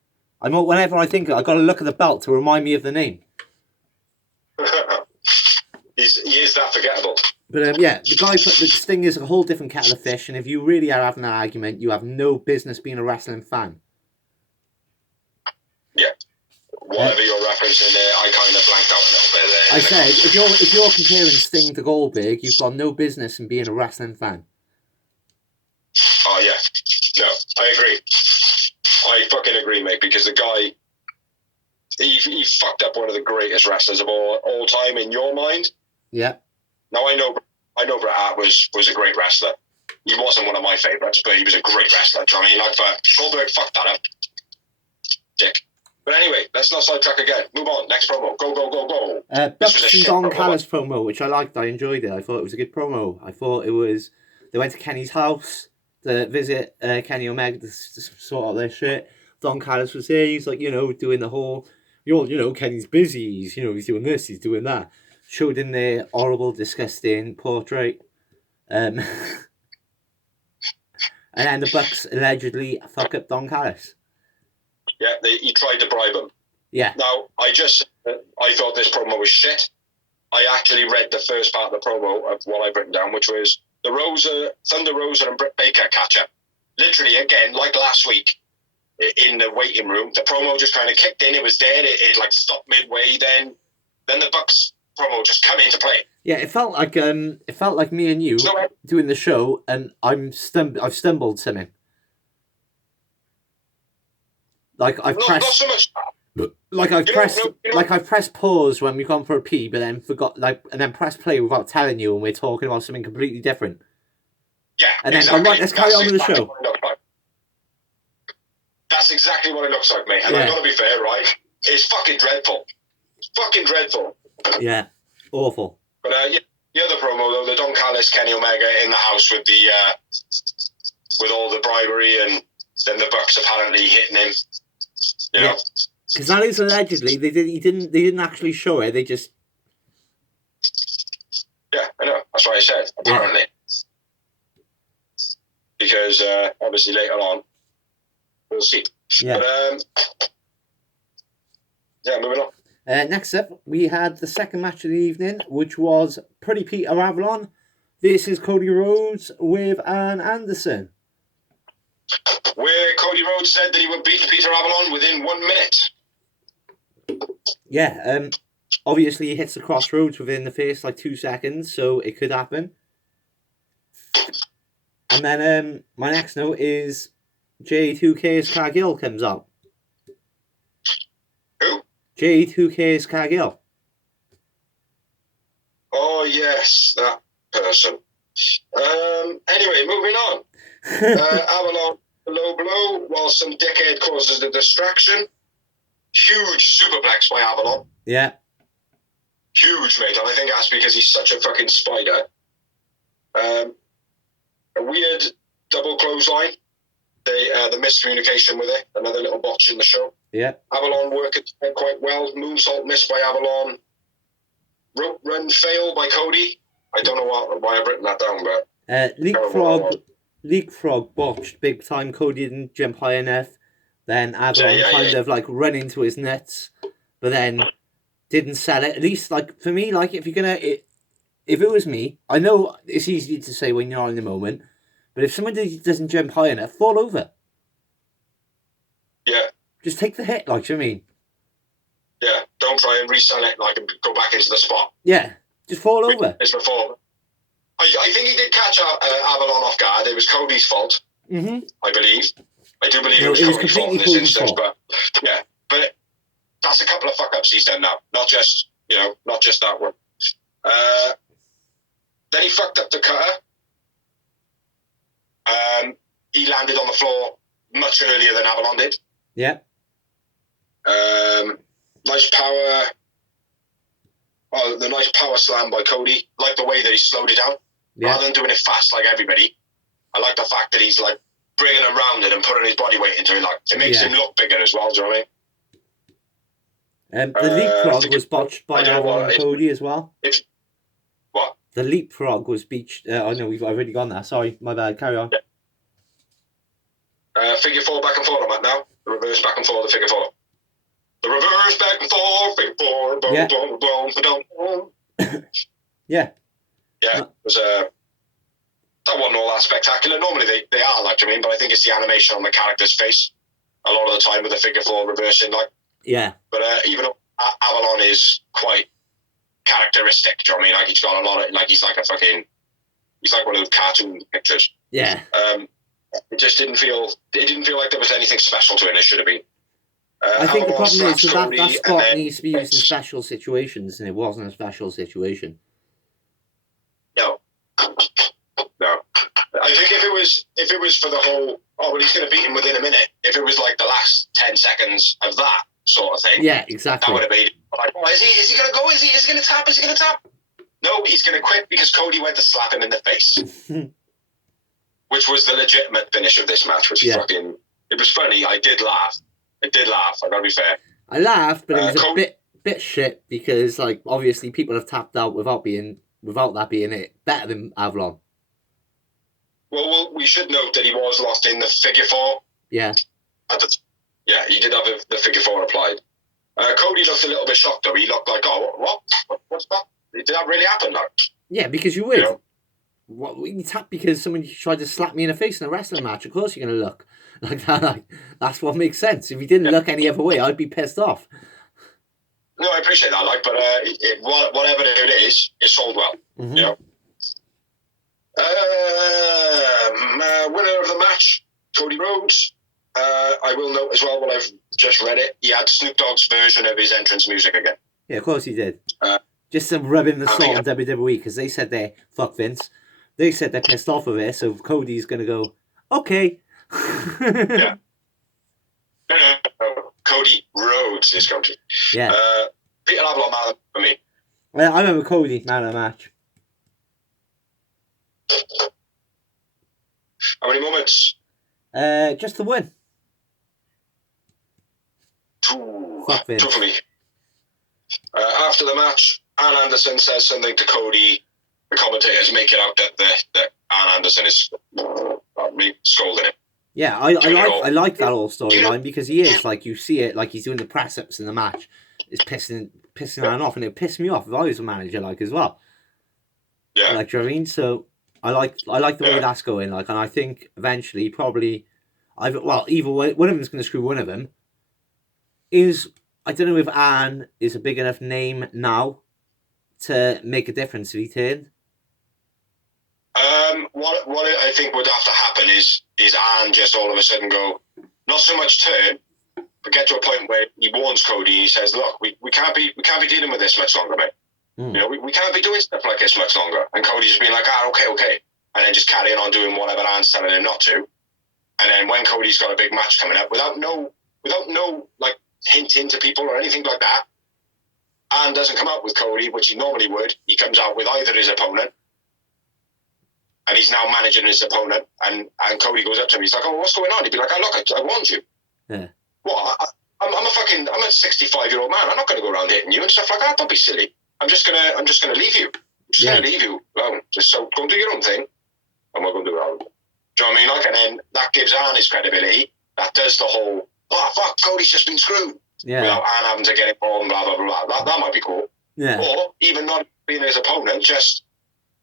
Whenever I think of it, I got to look at the belt to remind me of the name. He is that forgettable. But yeah, the Sting is a whole different kettle of fish, and if you really are having an argument, you have no business being a wrestling fan. Yeah. Whatever you're referencing there, I kind of blanked out a little bit there. I said, if you're comparing Sting to Goldberg, you've got no business in being a wrestling fan. Oh, yeah. No, I agree. I fucking agree, mate, because the guy, he fucked up one of the greatest wrestlers of all time in your mind. Yeah. Now, I know Bret Hart was a great wrestler. He wasn't one of my favourites, but he was a great wrestler. Do you know what I mean? Goldberg fucked that up. Dick. But anyway, let's not sidetrack again. Move on. Next promo. Go. Bucks and Don Callis promo, which I liked. I enjoyed it. I thought it was a good promo. I thought it was... They went to Kenny's house to visit Kenny Omega to sort out their shit. Don Callis was there. He's like, doing the whole... Kenny's busy. He's doing this. He's doing that. Showed in their horrible, disgusting portrait. And then the Bucks allegedly fuck up Don Callis. Yeah, he tried to bribe him. Yeah. Now, I thought this promo was shit. I actually read the first part of the promo of what I've written down, which was the Thunder Rosa and Britt Baker catch up. Literally, again, like last week, in the waiting room, the promo just kind of kicked in. It was there. It like stopped midway. Then the Bucks promo just come into play. Yeah, it felt like me and you doing the show, and I've stumbled something. Like I've not pressed, so much. like I've You know, pressed, no, you know- like I've pressed pause when we've gone for a pee, but then forgot, like, and then pressed play without telling you, and we're talking about something completely different. Yeah, And then exactly. gone, right, let's carry on with the show. What it looks like. That's exactly what it looks like, mate. And Yeah. I gotta be fair, right? It's fucking dreadful. It's fucking dreadful. Yeah, awful. But yeah, the other promo though, the Don Callis, Kenny Omega in the house with the with all the bribery, and then the Bucks apparently hitting him. You know, because that is allegedly they didn't actually show it. They just yeah, I know. That's what I said. Apparently, because obviously later on we'll see. Yeah. But yeah, moving on. Next up, we had the second match of the evening, which was Pretty Peter Avalon versus Cody Rhodes with Arn Anderson. Where Cody Rhodes said that he would beat Peter Avalon within 1 minute. Yeah, obviously he hits the crossroads within the first 2 seconds, so it could happen. And then my next note is J2K's Cargill comes up. Who? J2K's Cargill. Oh yes, that person. Anyway, moving on. Avalon low blow while some dickhead causes the distraction. Huge superplex by Avalon. Yeah. Huge, mate. And I think that's because he's such a fucking spider. A weird double clothesline. The miscommunication with it. Another little botch in the show. Yeah. Avalon working quite well. Moonsault missed by Avalon. Rope run fail by Cody. I don't know why I've written that down, but... Leapfrog botched big time. Cody didn't jump high enough. Then Avalon run into his nuts, but then didn't sell it. At least, for me, if you're gonna... If it was me, I know it's easy to say when you're not in the moment, but if someone doesn't jump high enough, fall over. Yeah. Just take the hit, like, you know what I mean? Yeah, don't try and resell it, and go back into the spot. Yeah, just fall over. It's before. I think he did catch Avalon off guard. It was Cody's fault, I believe. I do believe it was Cody's fault in this instance, but yeah. But that's a couple of fuck-ups he's done now. Not just that one. Then he fucked up the cutter. He landed on the floor much earlier than Avalon did. Yeah. Nice power. Oh, the nice power slam by Cody. Like the way that he slowed it down. Yeah. Rather than doing it fast like everybody. I like the fact that he's bringing him round it and putting his body weight into it. It makes him look bigger as well. Do you know what I mean? The leapfrog was botched by Avalon and Cody as well. What? The leapfrog was beached. I know I've already gone there. Sorry, my bad. Carry on. Yeah. Figure four back and forth I'm at now. The reverse back and forth, the figure four. The reverse back and forth, figure four, boom, yeah. boom, boom, boom, boom. Yeah. Yeah, it was that wasn't all that spectacular. Normally they are, but I think it's the animation on the character's face a lot of the time with the figure four reversing, Yeah. But even though Avalon is quite characteristic, do you know what I mean? He's got a lot of, he's like one of those cartoon pictures. Yeah. It just didn't feel like there was anything special to it. It should have been. I think the problem is that spot needs to be used in special situations, and it wasn't a special situation. No. I think if it was for the whole, he's going to beat him within a minute. If it was the last 10 seconds of that sort of thing, yeah, exactly. That would have made it is he going to go? Is he going to tap? Is he going to tap? No, he's going to quit because Cody went to slap him in the face, which was the legitimate finish of this match. Which it was funny. I did laugh. I gotta be fair. I laughed, but it was a bit shit because obviously people have tapped out without that being it better than Avalon. Well, we should note that he was lost in the figure four. Yeah. He did have the figure four applied. Cody looked a little bit shocked though. He looked like, what's that? Did that really happen? Yeah, because you would. What you tap because someone tried to slap me in the face in a wrestling match? Of course you're going to look like that. That's what makes sense. If you didn't look any other way, I'd be pissed off. No, I appreciate that. But whatever it is, it sold well. Mm-hmm. You know. Winner of the match, Cody Rhodes. I will note as well, while I've just read it, he had Snoop Dogg's version of his entrance music again. Yeah, of course he did. Just to rub in the salt on WWE, because they said fuck Vince. They said they're pissed off of it, so Cody's going to go, okay. Yeah. Cody Rhodes is going to. Yeah. Peter Avalon, man, for me. Well, I remember Cody, man of the match. How many moments? Just the win. Two. Fuck Vince. Two for me. After the match, Ann Anderson says something to Cody. The commentators make it out that Ann Anderson is scolding him. Yeah, I like that whole storyline because he is, like, you see it, like he's doing the press-ups in the match. It's pissing Ann off, and it would piss me off if I was a manager, like, as well. Yeah. Like, do you know what I mean? So, I like the way that's going, like, and I think eventually, probably, either way, one of them's going to screw one of them. I don't know if Anne is a big enough name now to make a difference if he turned. What I think would have to happen is Anne just all of a sudden go, not so much turn, but get to a point where he warns Cody. He says, "Look, we can't be dealing with this much longer, mate. You know, we can't be doing stuff like this much longer." And Cody just being like, okay, and then just carrying on doing whatever Anne's telling him not to. And then when Cody's got a big match coming up, without no like hinting to people or anything like that, Anne doesn't come out with Cody, which he normally would. He comes out with either his opponent, and he's now managing his opponent, and Cody goes up to him. He's like, "Oh, what's going on?" He'd be like, "Oh, look, I warned you." Yeah. What? I'm a 65-year-old man. I'm not going to go around hitting you and stuff like that. Don't be silly. I'm just gonna leave you. Gonna leave you alone. Just so go do your own thing, and we're going to do our own. Do you know what I mean? Like, and then that gives Anne his credibility. That does the whole, "Oh fuck, Cody's just been screwed." Yeah. Without Anne having to get involved and blah blah blah. That might be cool. Yeah. Or even not being his opponent, just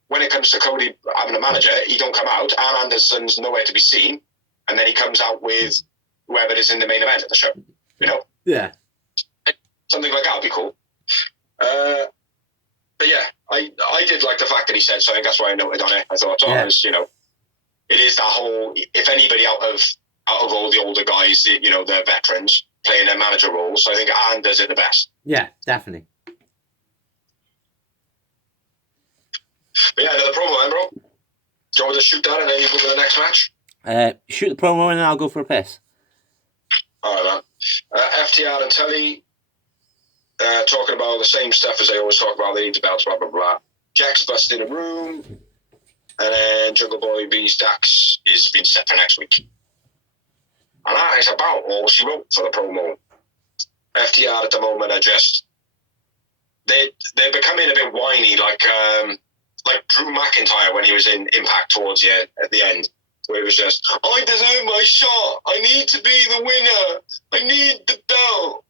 when it comes to Cody having a manager, he don't come out. Ann Anderson's nowhere to be seen, and then he comes out with whoever is in the main event of the show. You know? Yeah. Something like that would be cool. But yeah, I did like the fact that he said something. That's why I noted on it. I thought, it was, it is that whole, if anybody out of all the older guys, the veterans playing their manager roles, I think Ann does it the best. Yeah, definitely. But yeah, another promo, bro. Do you want to shoot that and then you go to the next match? Shoot the promo and then I'll go for a piss. Alright, man. FTR and Tully talking about the same stuff as they always talk about. They need the belts, blah, blah, blah. Jack's busted in a room. And then Jungle Boy vs. Dax is been set for next week. And that is about all she wrote for the promo. FTR at the moment are just... They're becoming a bit whiny, like Drew McIntyre when he was in Impact towards at the end, where it was just, "I deserve my shot. I need to be the winner. I need the belt.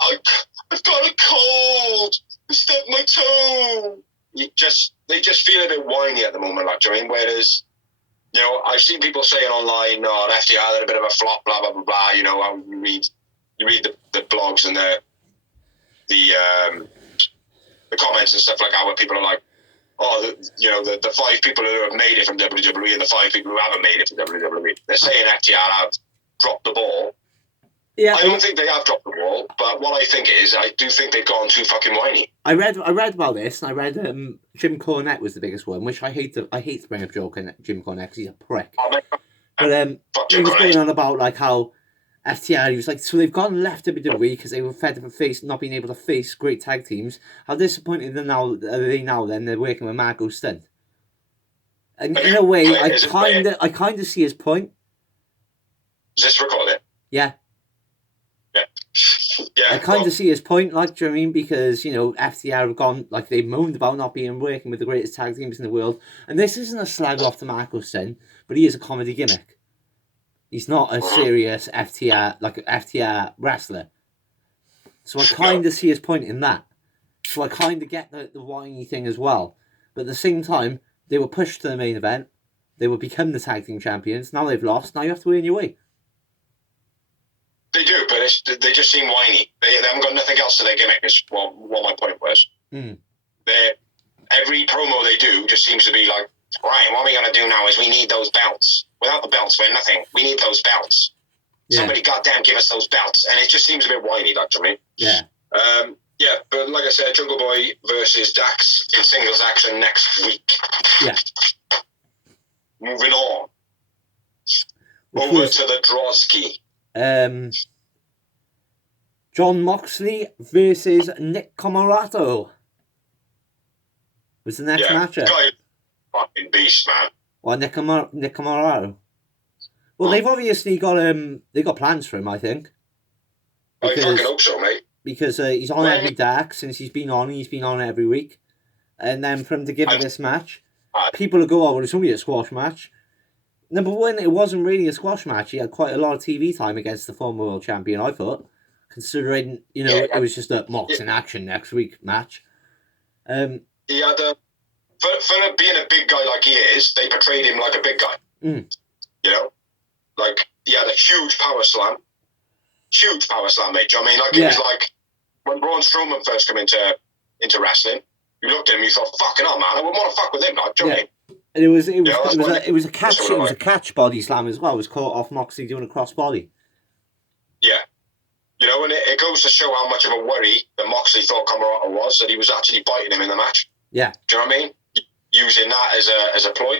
I've got a cold. I stubbed my toe." They just feel a bit whiny at the moment, like, do you know what I mean? Whereas, I've seen people saying online, "Oh, FTR had a bit of a flop, blah blah blah blah." You read the blogs and the comments and stuff like that, where people are like, "Oh, the 5 people who have made it from WWE and the 5 people who haven't made it from WWE." They're saying FTR have dropped the ball. Yeah, I don't think they have dropped the ball, but what I think is, I do think they've gone too fucking whiny. I read about this, and I read Jim Cornette was the biggest one, which I hate to bring up Jim Cornette because he's a prick. But he was going on about like how FTR, he was like, so they've gone left WWE because they were fed up of not being able to face great tag teams. How disappointed are they now? Then they're working with Marco Stunt. And in a way, I kind of see his point. Is this recorded? Yeah. Yeah, I kind of see his point, like, do you know what I mean? Because, FTR have gone, like, they've moaned about not working with the greatest tag teams in the world. And this isn't a slag off to Marco Stunt, but he is a comedy gimmick. He's not a serious FTR wrestler. So I kind of see his point in that. So I kind of get the whiny thing as well. But at the same time, they were pushed to the main event. They would become the tag team champions. Now they've lost. Now you have to earn your way. They do, but they just seem whiny. They haven't got nothing else to their gimmick, is what my point was. Every promo they do just seems to be like, right, what we're going to do now is we need those belts. Without the belts, we're nothing. We need those belts. Yeah. Somebody goddamn give us those belts. And it just seems a bit whiny, like, to me. Yeah. Yeah, but like I said, Jungle Boy versus Dax in singles action next week. Yeah. Moving on. Which Over was, to the Drosky. John Moxley versus Nick Comoroto was the next matchup. Guy, fucking beast, man. Well, Nick Comoroto. Well, they've obviously got they got plans for him, I think. Because, I fucking hope so, mate. Because he's on every dark since he's been on every week. And then for him to give this match, people will go, oh, well, it's only a squash match. Number one, it wasn't really a squash match. He had quite a lot of TV time against the former world champion, I thought. Considering, it was just a Mox in action next week match. He had for being a big guy like he is, they portrayed him like a big guy. You know? Like, he had a huge power slam. Huge power slam, mate. Do you know what I mean? Like, it was like, when Braun Strowman first came into wrestling, you looked at him, you thought, fucking hell, man, I wouldn't want to fuck with him, like, do you know what I mean? And it was a catch body slam as well. It was caught off Moxley doing a cross body. Yeah. You know, and it goes to show how much of a worry that Moxley thought Comoroto was, that he was actually biting him in the match. Yeah. Do you know what I mean? Using that as a ploy.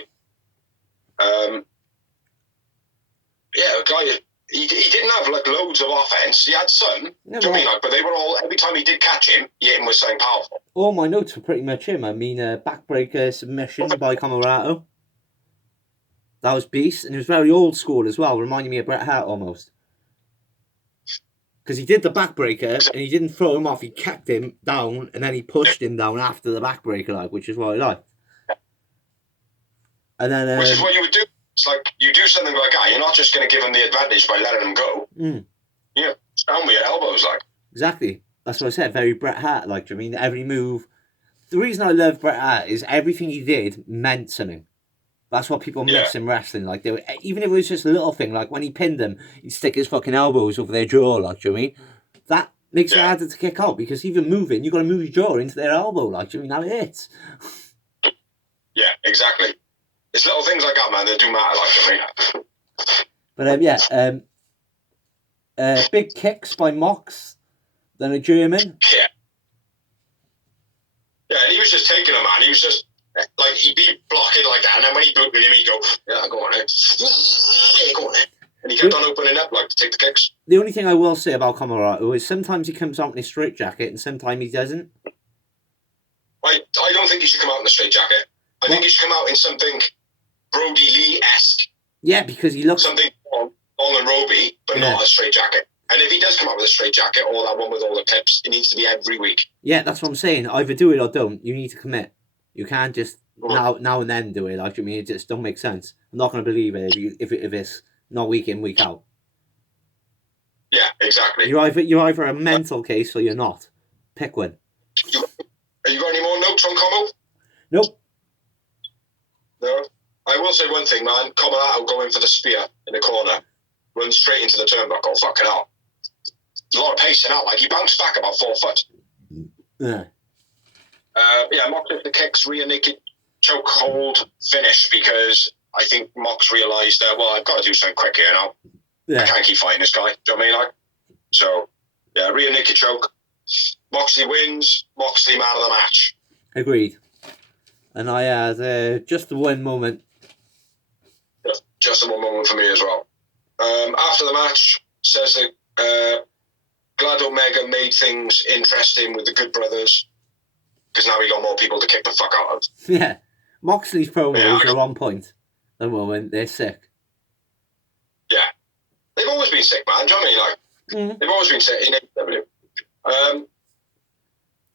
Yeah, guy, he didn't have like loads of offense. He had some. Do you know what I mean? Like, but they were all, every time he did catch him, he hit him with something powerful. All my notes were pretty much him. I mean, backbreaker submission by Comoroto. That was beast, and it was very old school as well, reminding me of Bret Hart almost. Because he did the backbreaker, and he didn't throw him off, he kept him down, and then he pushed him down after the backbreaker, like, which is what I like. And then, which is what you would do. It's like, you do something like that, you're not just going to give him the advantage by letting him go. Yeah, stand with your elbows, like. Exactly. That's what I said, very Bret Hart, like, I mean, every move. The reason I love Bret Hart is everything he did meant something. That's what people miss in wrestling. Like, even if it was just a little thing, like when he pinned them, he'd stick his fucking elbows over their jaw, like, do you know what I mean? That makes it harder to kick out, because even moving, you've got to move your jaw into their elbow, like, do you know what I mean? That hits. Yeah, exactly. It's little things like that, man, that do matter, like, to me. But, big kicks by Mox, then a German. Yeah. Yeah, and he was just taking them, man. He was just, like, he'd be blocking like that, and then when he booted him, he'd go, yeah, go on, yeah, go on, and he kept on opening up, like, to take the kicks. The only thing I will say about Comoroto is sometimes he comes out in a straitjacket, and sometimes he doesn't. I don't think he should come out in a straitjacket. I think he should come out in something Brody Lee-esque. Yeah, because he looks... Something long and roby, but not a straitjacket. And if he does come out with a straitjacket, or that one with all the clips, it needs to be every week. Yeah, that's what I'm saying. Either do it or don't. You need to commit. You can't just now and then do it. Like, I mean, it just don't make sense. I'm not going to believe it if it's not week in, week out. Yeah, exactly. You're either a mental case or you're not. Pick one. You got any more notes on Como? Nope. No? I will say one thing, man. Comoroto going for the spear in the corner. Run straight into the turnbuckle. Fucking hell. A lot of pacing out. Like, he bounced back about 4 foot. Yeah. Mox hit the kicks, rear naked chokehold finish, because I think Mox realised that, well, I've got to do something quick here now. Yeah. I can't keep fighting this guy. Do you know what I mean? Like, so, yeah, rear naked choke. Moxley wins. Moxley man of the match. Agreed. And I had just the one moment. Just the one moment for me as well. After the match, says that glad Omega made things interesting with the Good Brothers, because now we got more people to kick the fuck out of. Yeah. Moxley's promos are on point at the moment. They're sick. Yeah. They've always been sick, man. Do you know what I mean? Like, they've always been sick in AEW.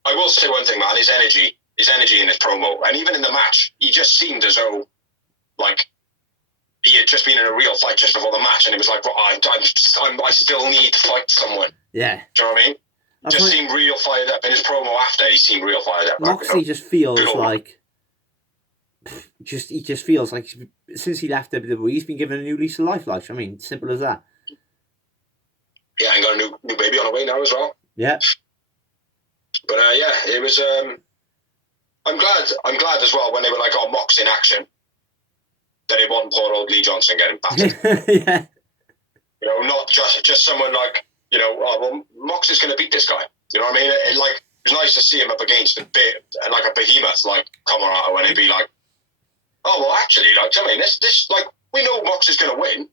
I will say one thing, man. His energy in his promo, and even in the match, he just seemed as though, like, he had just been in a real fight just before the match, and it was like, well, I still need to fight someone. Yeah. Do you know what I mean? Seemed real fired up. In his promo after, he seemed real fired up. Moxley just feels like... He just feels like since he left WWE, he's been given a new lease of life. Like, I mean, simple as that. Yeah, and got a new baby on the way now as well. Yeah. But it was... I'm glad as well when they were like, oh, Mox in action, that it wasn't poor old Lee Johnson getting battered. Yeah. You know, not just someone like, you know, oh, well, Mox is going to beat this guy. You know what I mean? It was nice to see him up against a behemoth like Comoroto, and he'd be like, oh, well, actually, like, I mean, this like, we know Mox is going to win,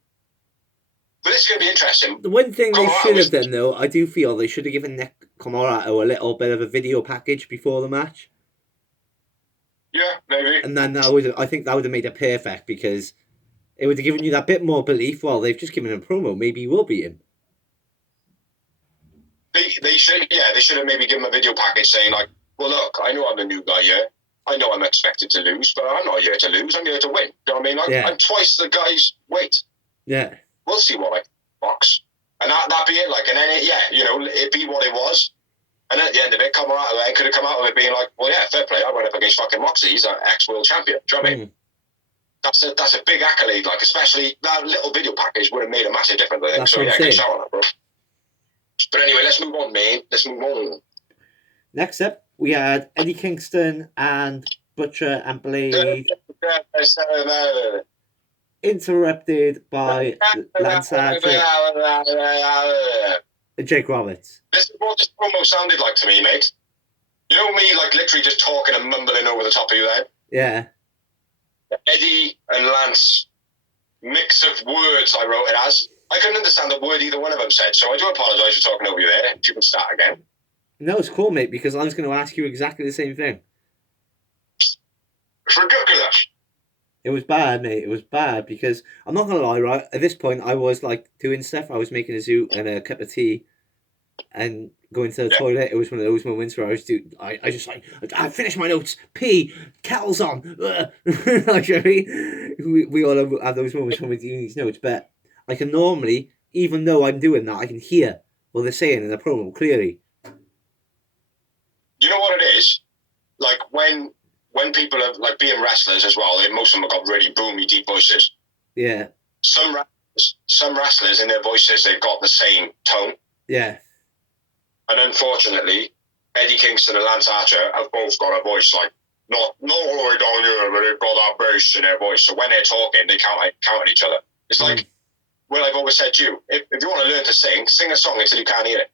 but it's going to be interesting. The one thing they should have done, though, I do feel they should have given Nick Comoroto a little bit of a video package before the match. Yeah, maybe. And then I think that would have made it perfect, because it would have given you that bit more belief. Well, they've just given him a promo. Maybe he will beat him. They should have maybe given him a video package saying, like, well, look, I know I'm the new guy here. I know I'm expected to lose, but I'm not here to lose. I'm here to win. You know what I mean? Like, I'm twice the guy's weight. Yeah. We'll see what I box. And that'd be it. Like, and then, it'd be what it was. And at the end of it, Comoroto could have come out of it being like, well, yeah, fair play. I went up against fucking Moxley. He's an ex-world champion. Do you know what I mean? That's a big accolade. Like, especially that little video package would have made a massive difference, I think. That's so, yeah, good shout on that, bro. But anyway, let's move on, man. Let's move on. Next up, we had Eddie Kingston and Butcher and Blade interrupted by Lance Archer and Jake Roberts. This is what this promo sounded like to me, mate. You know me, like, literally just talking and mumbling over the top of your head? Yeah. Eddie and Lance mix of words, I wrote it as. I couldn't understand the word either one of them said, so I do apologise for talking over you there. You can start again. No, it's cool, mate, because I was going to ask you exactly the same thing. It's ridiculous. It was bad, mate. It was bad, because I'm not going to lie, right? At this point, I was, like, doing stuff. I was making a zoot and a cup of tea and going to the toilet. It was one of those moments where I just, like, I finished my notes, pee, kettle's on. Like, you know what I mean? We all have those moments when we're doing these notes, but I can normally, even though I'm doing that, I can hear what they're saying in the promo clearly. You know what it is? Like, when people are, like, being wrestlers as well, most of them have got really boomy, deep voices. Yeah. Some wrestlers in their voices, they've got the same tone. Yeah. And unfortunately, Eddie Kingston and Lance Archer have both got a voice, like, not all the way down here, but they've got that bass in their voice. So when they're talking, they count at each other. It's like, well, I've always said to you, if you want to learn to sing a song until you can't hear it.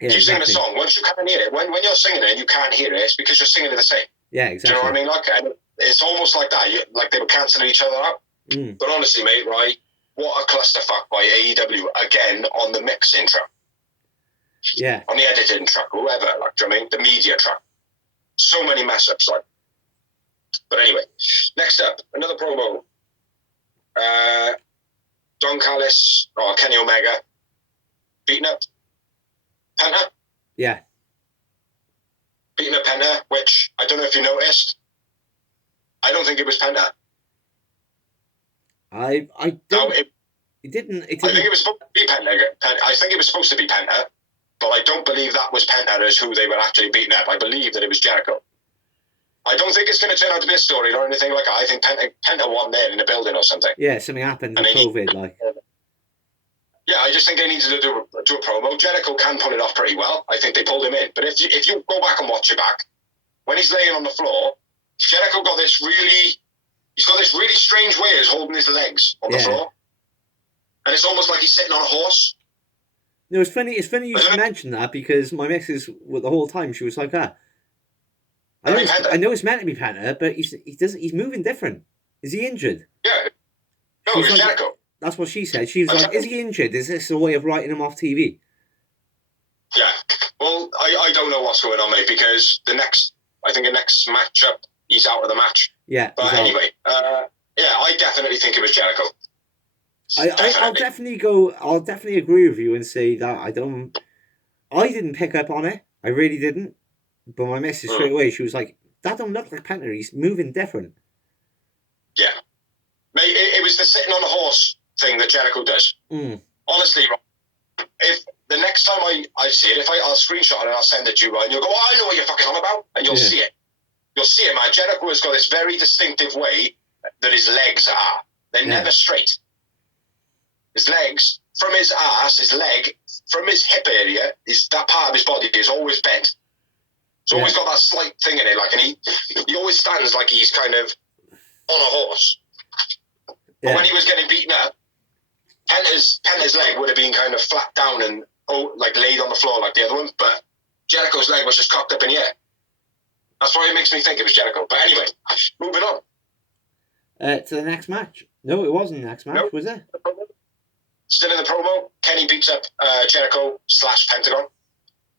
Yeah, if you sing a song, once you can't hear it, when you're singing it and you can't hear it, it's because you're singing it the same. Yeah, exactly. Do you know what I mean? Like, and it's almost like that. Like, they were cancelling each other out. But honestly, mate, right, what a clusterfuck by AEW, again, on the mixing track. Yeah. On the editing track, whoever, like, do you know what I mean? The media track. So many mess-ups, like. But anyway, next up, another promo. Don Callis, or Kenny Omega, beating up Penta. Yeah. Beating up Penta, which, I don't know if you noticed, I don't think it was Penta. I don't. No, it didn't. I think it was supposed to be Penta. I think it was supposed to be Penta, but I don't believe that was Penta as who they were actually beating up. I believe that it was Jericho. I don't think it's going to turn out to be a story or anything like that. I think Penta won there in the building or something. Yeah, something happened with COVID, like. Yeah, I just think they needed to do a promo. Jericho can pull it off pretty well. I think they pulled him in. But if you go back and watch it back, when he's laying on the floor, Jericho got this really strange way of holding his legs on the floor. And it's almost like he's sitting on a horse. No, it's funny you should mention that, because my missus, the whole time, she was like, I know it's meant to be Penta, but he's moving different. Is he injured? Yeah. No, it's like, Jericho. That's what she said. She was like, is he injured? Is this a way of writing him off TV? Yeah. Well, I don't know what's going on, mate, because the next matchup, he's out of the match. Yeah. But anyway, I definitely think it was Jericho. I'll definitely agree with you and say that I didn't pick up on it. I really didn't. But my missus straight away, she was like, that don't look like Penta. He's moving different. Yeah. Mate, it was the sitting on the horse thing that Jericho does. Honestly, if the next time I see it, I'll screenshot it and I'll send it to you, right, and you'll go, I know what you're fucking on about, and you'll see it. You'll see it, man. Jericho has got this very distinctive way that his legs are. They're never straight. His legs, from his ass, his leg, from his hip area, that part of his body is always bent. It's always got that slight thing in it, like, and he always stands like he's kind of on a horse. But when he was getting beaten up, Penta Penta's leg would have been kind of flat down and like laid on the floor like the other one, but Jericho's leg was just cocked up in the air. That's why it makes me think it was Jericho. But anyway, moving on. To the next match. No, it wasn't the next match, was it? Still in the promo, Kenny beats up Jericho / Pentagon.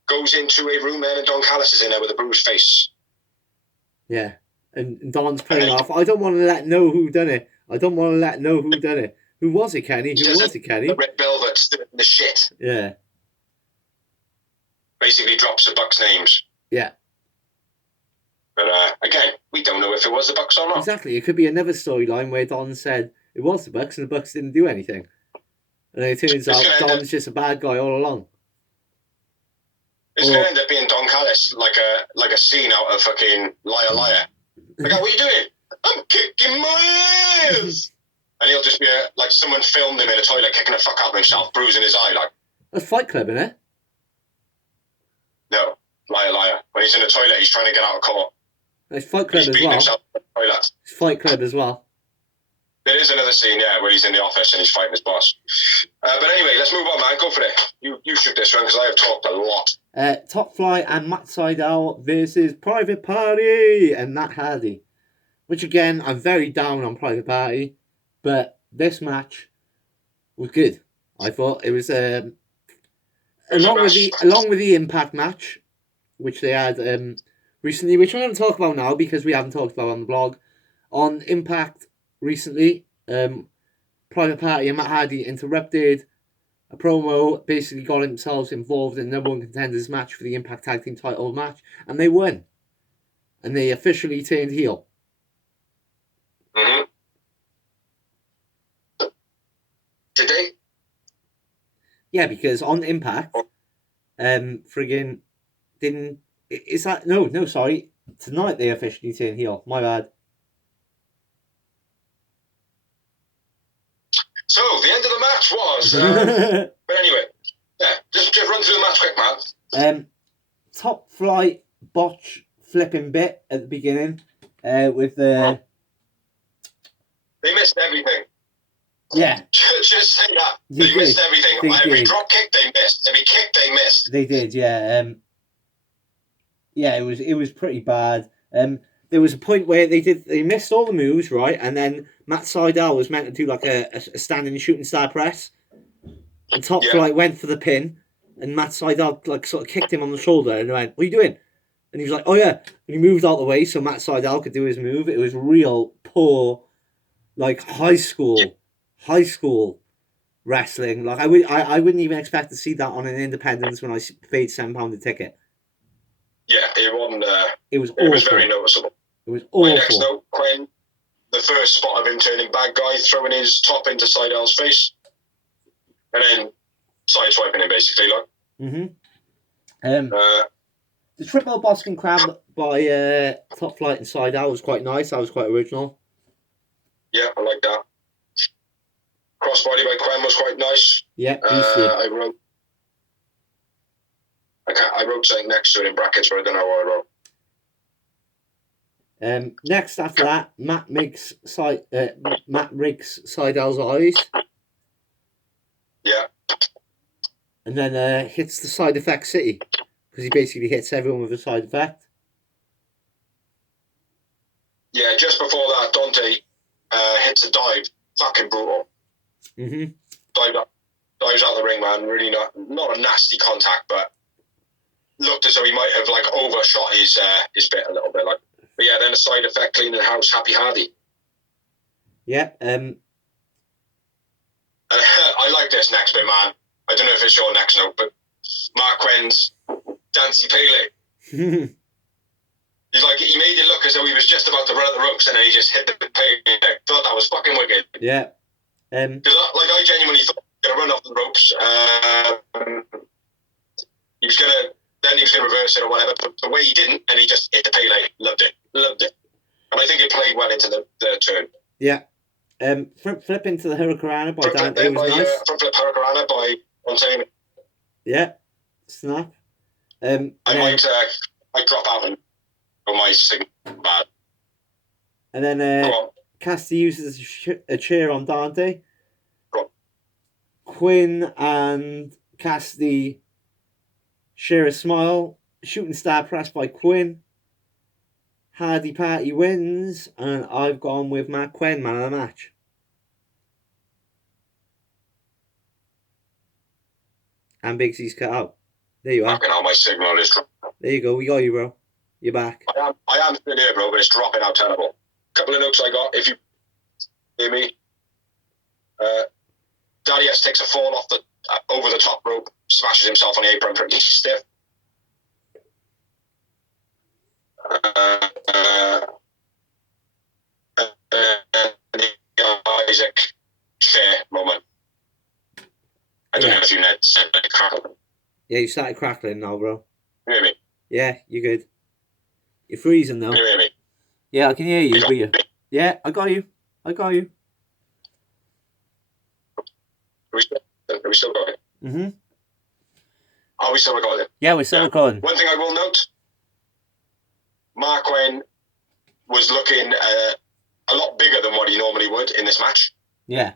Goes into a room then, and Don Callis is in there with a bruised face. Yeah, and Don's playing off. I don't want to let know who done it. Who was it, Kenny? Who was it, Kenny? The Red Velvet stood in the shit. Yeah. Basically drops the Bucks' names. Yeah. But again, we don't know if it was the Bucks or not. Exactly. It could be another storyline where Don said it was the Bucks and the Bucks didn't do anything. And then it turns out Don's just a bad guy all along. It's going to end up being Don Callis, like a scene out of fucking Liar Liar. Like, what are you doing? I'm kicking my ass! And he'll just be like someone filmed him in a toilet kicking the fuck out of himself, bruising his eye. Like, that's Fight Club, isn't it? No, Liar Liar. When he's in the toilet, he's trying to get out of court. It's Fight Club as well. It's Fight Club as well. There is another scene, yeah, where he's in the office and he's fighting his boss. But anyway, let's move on, man. Go for it. You shoot this one because I have talked a lot. Top Fly and Matt Sydal versus Private Party and Matt Hardy. Which again, I'm very down on Private Party, but this match was good. I thought it was along with the Impact match, which they had recently, which I'm going to talk about now because we haven't talked about on the blog. On Impact recently, Private Party and Matt Hardy interrupted a promo, basically got themselves involved in the number one contenders match for the Impact Tag Team title match, and they won. And they officially turned heel. Mm-hmm. Did they? Yeah, because on Impact, friggin' didn't... Is that... No, sorry. Tonight they officially turned heel. My bad. So, the end of the match was... but anyway, yeah, just run through the match quick, man. Top Flight botch flipping bit at the beginning with the... They missed everything. Yeah. Just say that. They missed everything. Every drop kick they missed. Every kick they missed. They did, yeah. Yeah, it was pretty bad. There was a point where they missed all the moves, right? And then Matt Sydal was meant to do like a standing shooting star press. And Top Flight went for the pin, and Matt Sydal like sort of kicked him on the shoulder and went, "What are you doing?" And he was like, "Oh yeah." And he moved out the way so Matt Sydal could do his move. It was real poor, like high school wrestling. Like I wouldn't even expect to see that on an Independence when I paid £7 a ticket. Yeah, it wasn't. It was awful. It was very noticeable. It was awful. My next note, Quinn, the first spot of him turning bad guy, throwing his top into Sydal's face, and then sideswiping him basically, like. The triple Boston Crab by Top Flight and Sydal was quite nice. That was quite original. Yeah, I like that. Crossbody by Quinn was quite nice. Yeah, I wrote something next to it in brackets, but I don't know what I wrote. Next after that, Matt rigs Sydal's eyes. Yeah. And then hits the side effect city. Because he basically hits everyone with a side effect. Yeah, just before that, Dante hits a dive. Fucking brutal. Mm-hmm. Dives out the ring, man. Really not a nasty contact, but looked as though he might have like overshot his bit a little bit. Like, but yeah, then a side effect, cleaning house, Happy Hardy. Yeah. I like this next bit, man. I don't know if it's your next note, but Mark Quinn's Dancy Pele. He's like, he made it look as though he was just about to run at the ropes, and then he just hit the Pele. Thought that was fucking wicked. Yeah. Because I genuinely thought he was going to run off the ropes. He was going to reverse it or whatever, but the way he didn't, and he just hit the Pele. Loved it. And I think it played well into the turn. Yeah. Flip into the Hurricanrana by Dante was nice. Front flip Hurricanrana by Montaigne. Yeah. Snap. I might drop out and go my signal bad. And then Cassidy uses a chair on Dante. Quinn and Cassidy share a smile. Shooting star press by Quinn. Hardy Party wins, and I've gone with Matt Quinn, man of the match. And Big C's cut out. There you are. Fucking hell, my signal is dropping. There you go. We got you, bro. You're back. I am still here, bro, but it's dropping out terrible. Couple of notes I got. If you hear me, Daddy S takes a fall off the over the top rope, smashes himself on the apron pretty stiff. Isaac chair moment. I don't know if you said crackling. Yeah, you started crackling now, bro. Can you hear me? Yeah, you're good. You're freezing though. Can you hear me? Yeah, I can hear you. But you... Yeah, I got you. I got you. Are we still going? Mm-hmm. Are we still recording? Yeah, we're still recording. One thing I will note, Mark Wayne was looking a lot bigger than what he normally would in this match. Yeah.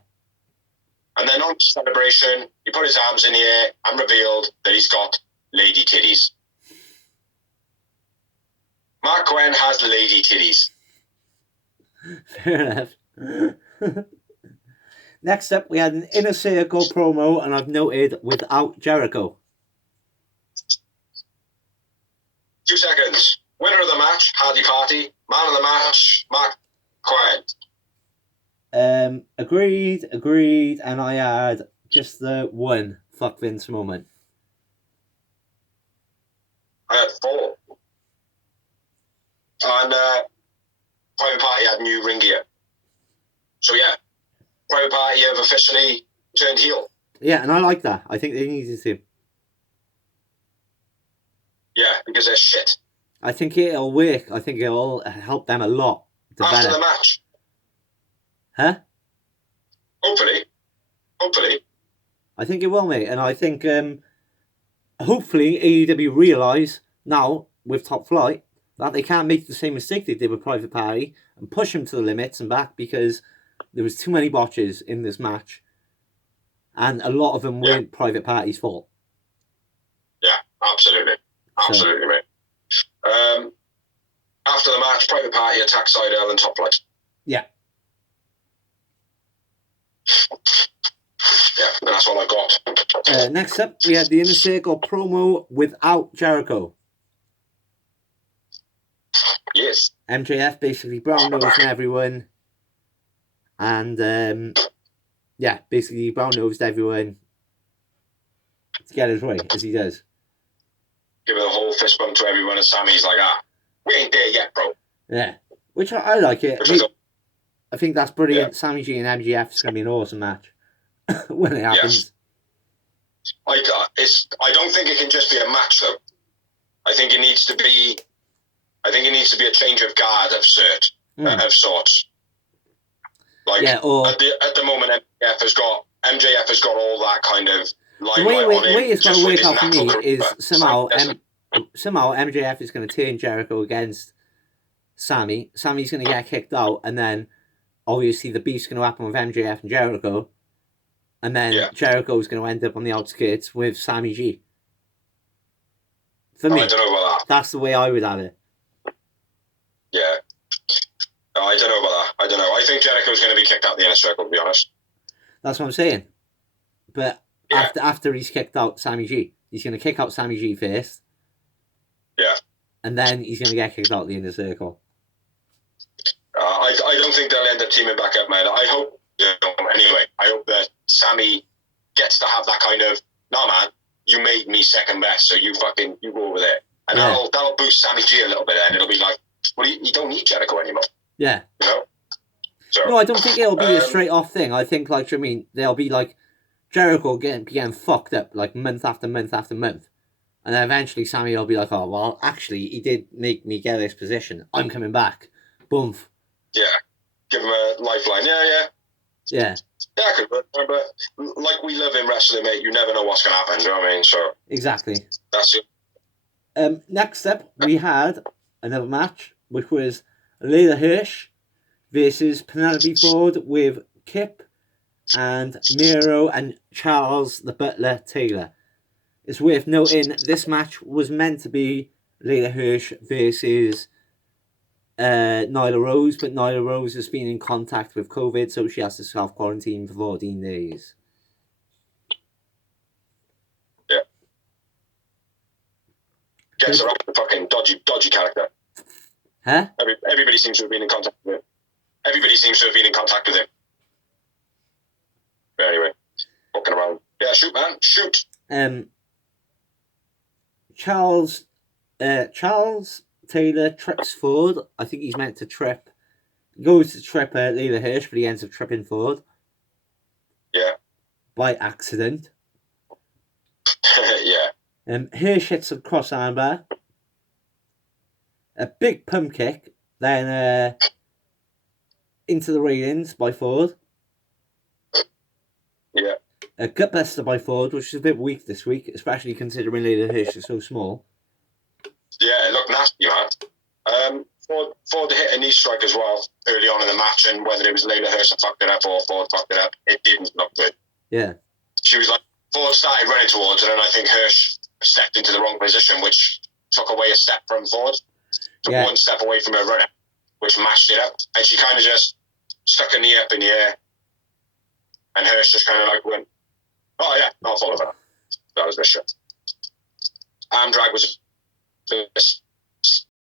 And then on celebration, he put his arms in the air and revealed that he's got lady titties. Mark Quinn has lady titties. Fair enough. Next up, we had an Inner Circle promo, and I've noted without Jericho. 2 seconds. Winner of the match, Hardy Party. Man of the match, Mark Quinn. Agreed, and I had just the one fuck Vince moment. I had 4. And Private Party had new ring gear. So yeah, Private Party have officially turned heel. Yeah, and I like that. I think they needed to. Yeah, because they're shit. I think it'll work. I think it'll help them a lot. After the match. Huh? Hopefully. I think it will, mate. And I think hopefully AEW realise now with Top Flight that they can't make the same mistake they did with Private Party and push them to the limits and back, because there was too many botches in this match. And a lot of them weren't Private Party's fault. Yeah, absolutely, mate. After the match, Private Party attacked Seidel and Top Flight. Yeah. Yeah, and that's all I've got. Next up, we had the Inner Circle promo without Jericho. Yes. MJF basically brown-nosing everyone. And, basically brown-nosed everyone to get his way, as he does. Give a whole fist bump to everyone, and Sammy's like, we ain't there yet, bro. Yeah, which I like it. I think that's brilliant. Yeah. Sammy G and MJF is going to be an awesome match when it happens. Yes. I don't think it can just be a match, though. I think it needs to be a change of guard of sorts. Like at the moment, MJF has got all that kind of limelight on him. The way it's going to work out for me is somehow MJF is going to turn Jericho against Sammy. Sammy's going to get kicked out, and then obviously the beef's going to happen with MJF and Jericho, and then Jericho's going to end up on the outskirts with Sammy G. For me, I don't know about that. That's the way I would have it. Yeah. I don't know about that. I don't know. I think Jericho's going to be kicked out the Inner Circle, to be honest. That's what I'm saying. But after he's kicked out Sammy G, he's going to kick out Sammy G first. Yeah. And then he's going to get kicked out the Inner Circle. I don't think they'll end up teaming back up, man. I hope, anyway, I hope that Sammy gets to have that kind of, nah, man, you made me second best, so you go over there. And that'll boost Sammy G a little bit, and it'll be like, well, you don't need Jericho anymore. Yeah. You know? So, no, I don't think it'll be a straight off thing. I think, they'll be like Jericho getting fucked up like month after month after month. And then eventually Sammy will be like, oh, well, actually, he did make me get this position. I'm coming back. Boom. Yeah. Give him a lifeline. Yeah. Yeah. Yeah, but like we live in wrestling, mate, you never know what's going to happen, you know what I mean? So exactly. That's it. Next up, we had another match, which was Layla Hirsch versus Penelope Ford with Kip and Miro and Charles the Butler Taylor. It's worth noting this match was meant to be Layla Hirsch versus Nyla Rose, but Nyla Rose has been in contact with COVID, so she has to self-quarantine for 14 days. Yeah. Gets around the fucking dodgy character. Huh? Everybody seems to have been in contact with him. Everybody seems to have been in contact with him. But anyway, fucking around. Yeah, shoot, man, shoot. Charles Taylor trips forward. I think he's meant to trip. He goes to trip Layla Hirsch, but he ends up tripping forward. Yeah. By accident. Yeah. Hirsch hits a cross armbar. A big pump kick. Then into the railings by Ford. Yeah. A gutbuster by Ford, which is a bit weak this week, especially considering Layla Hirsch is so small. Yeah, it looked nasty, man. Ford hit a knee strike as well early on in the match, and whether it was Layla Hirsch that fucked it up or Ford fucked it up, it didn't look good. Yeah. She was like, Ford started running towards her, and I think Hirsch stepped into the wrong position, which took away a step from Ford. Took one step away from her runner, which mashed it up. And she kind of just stuck her knee up in the air, and Hirsch just kind of like went, oh yeah, I'll follow her. That was this shit. Arm drag was this.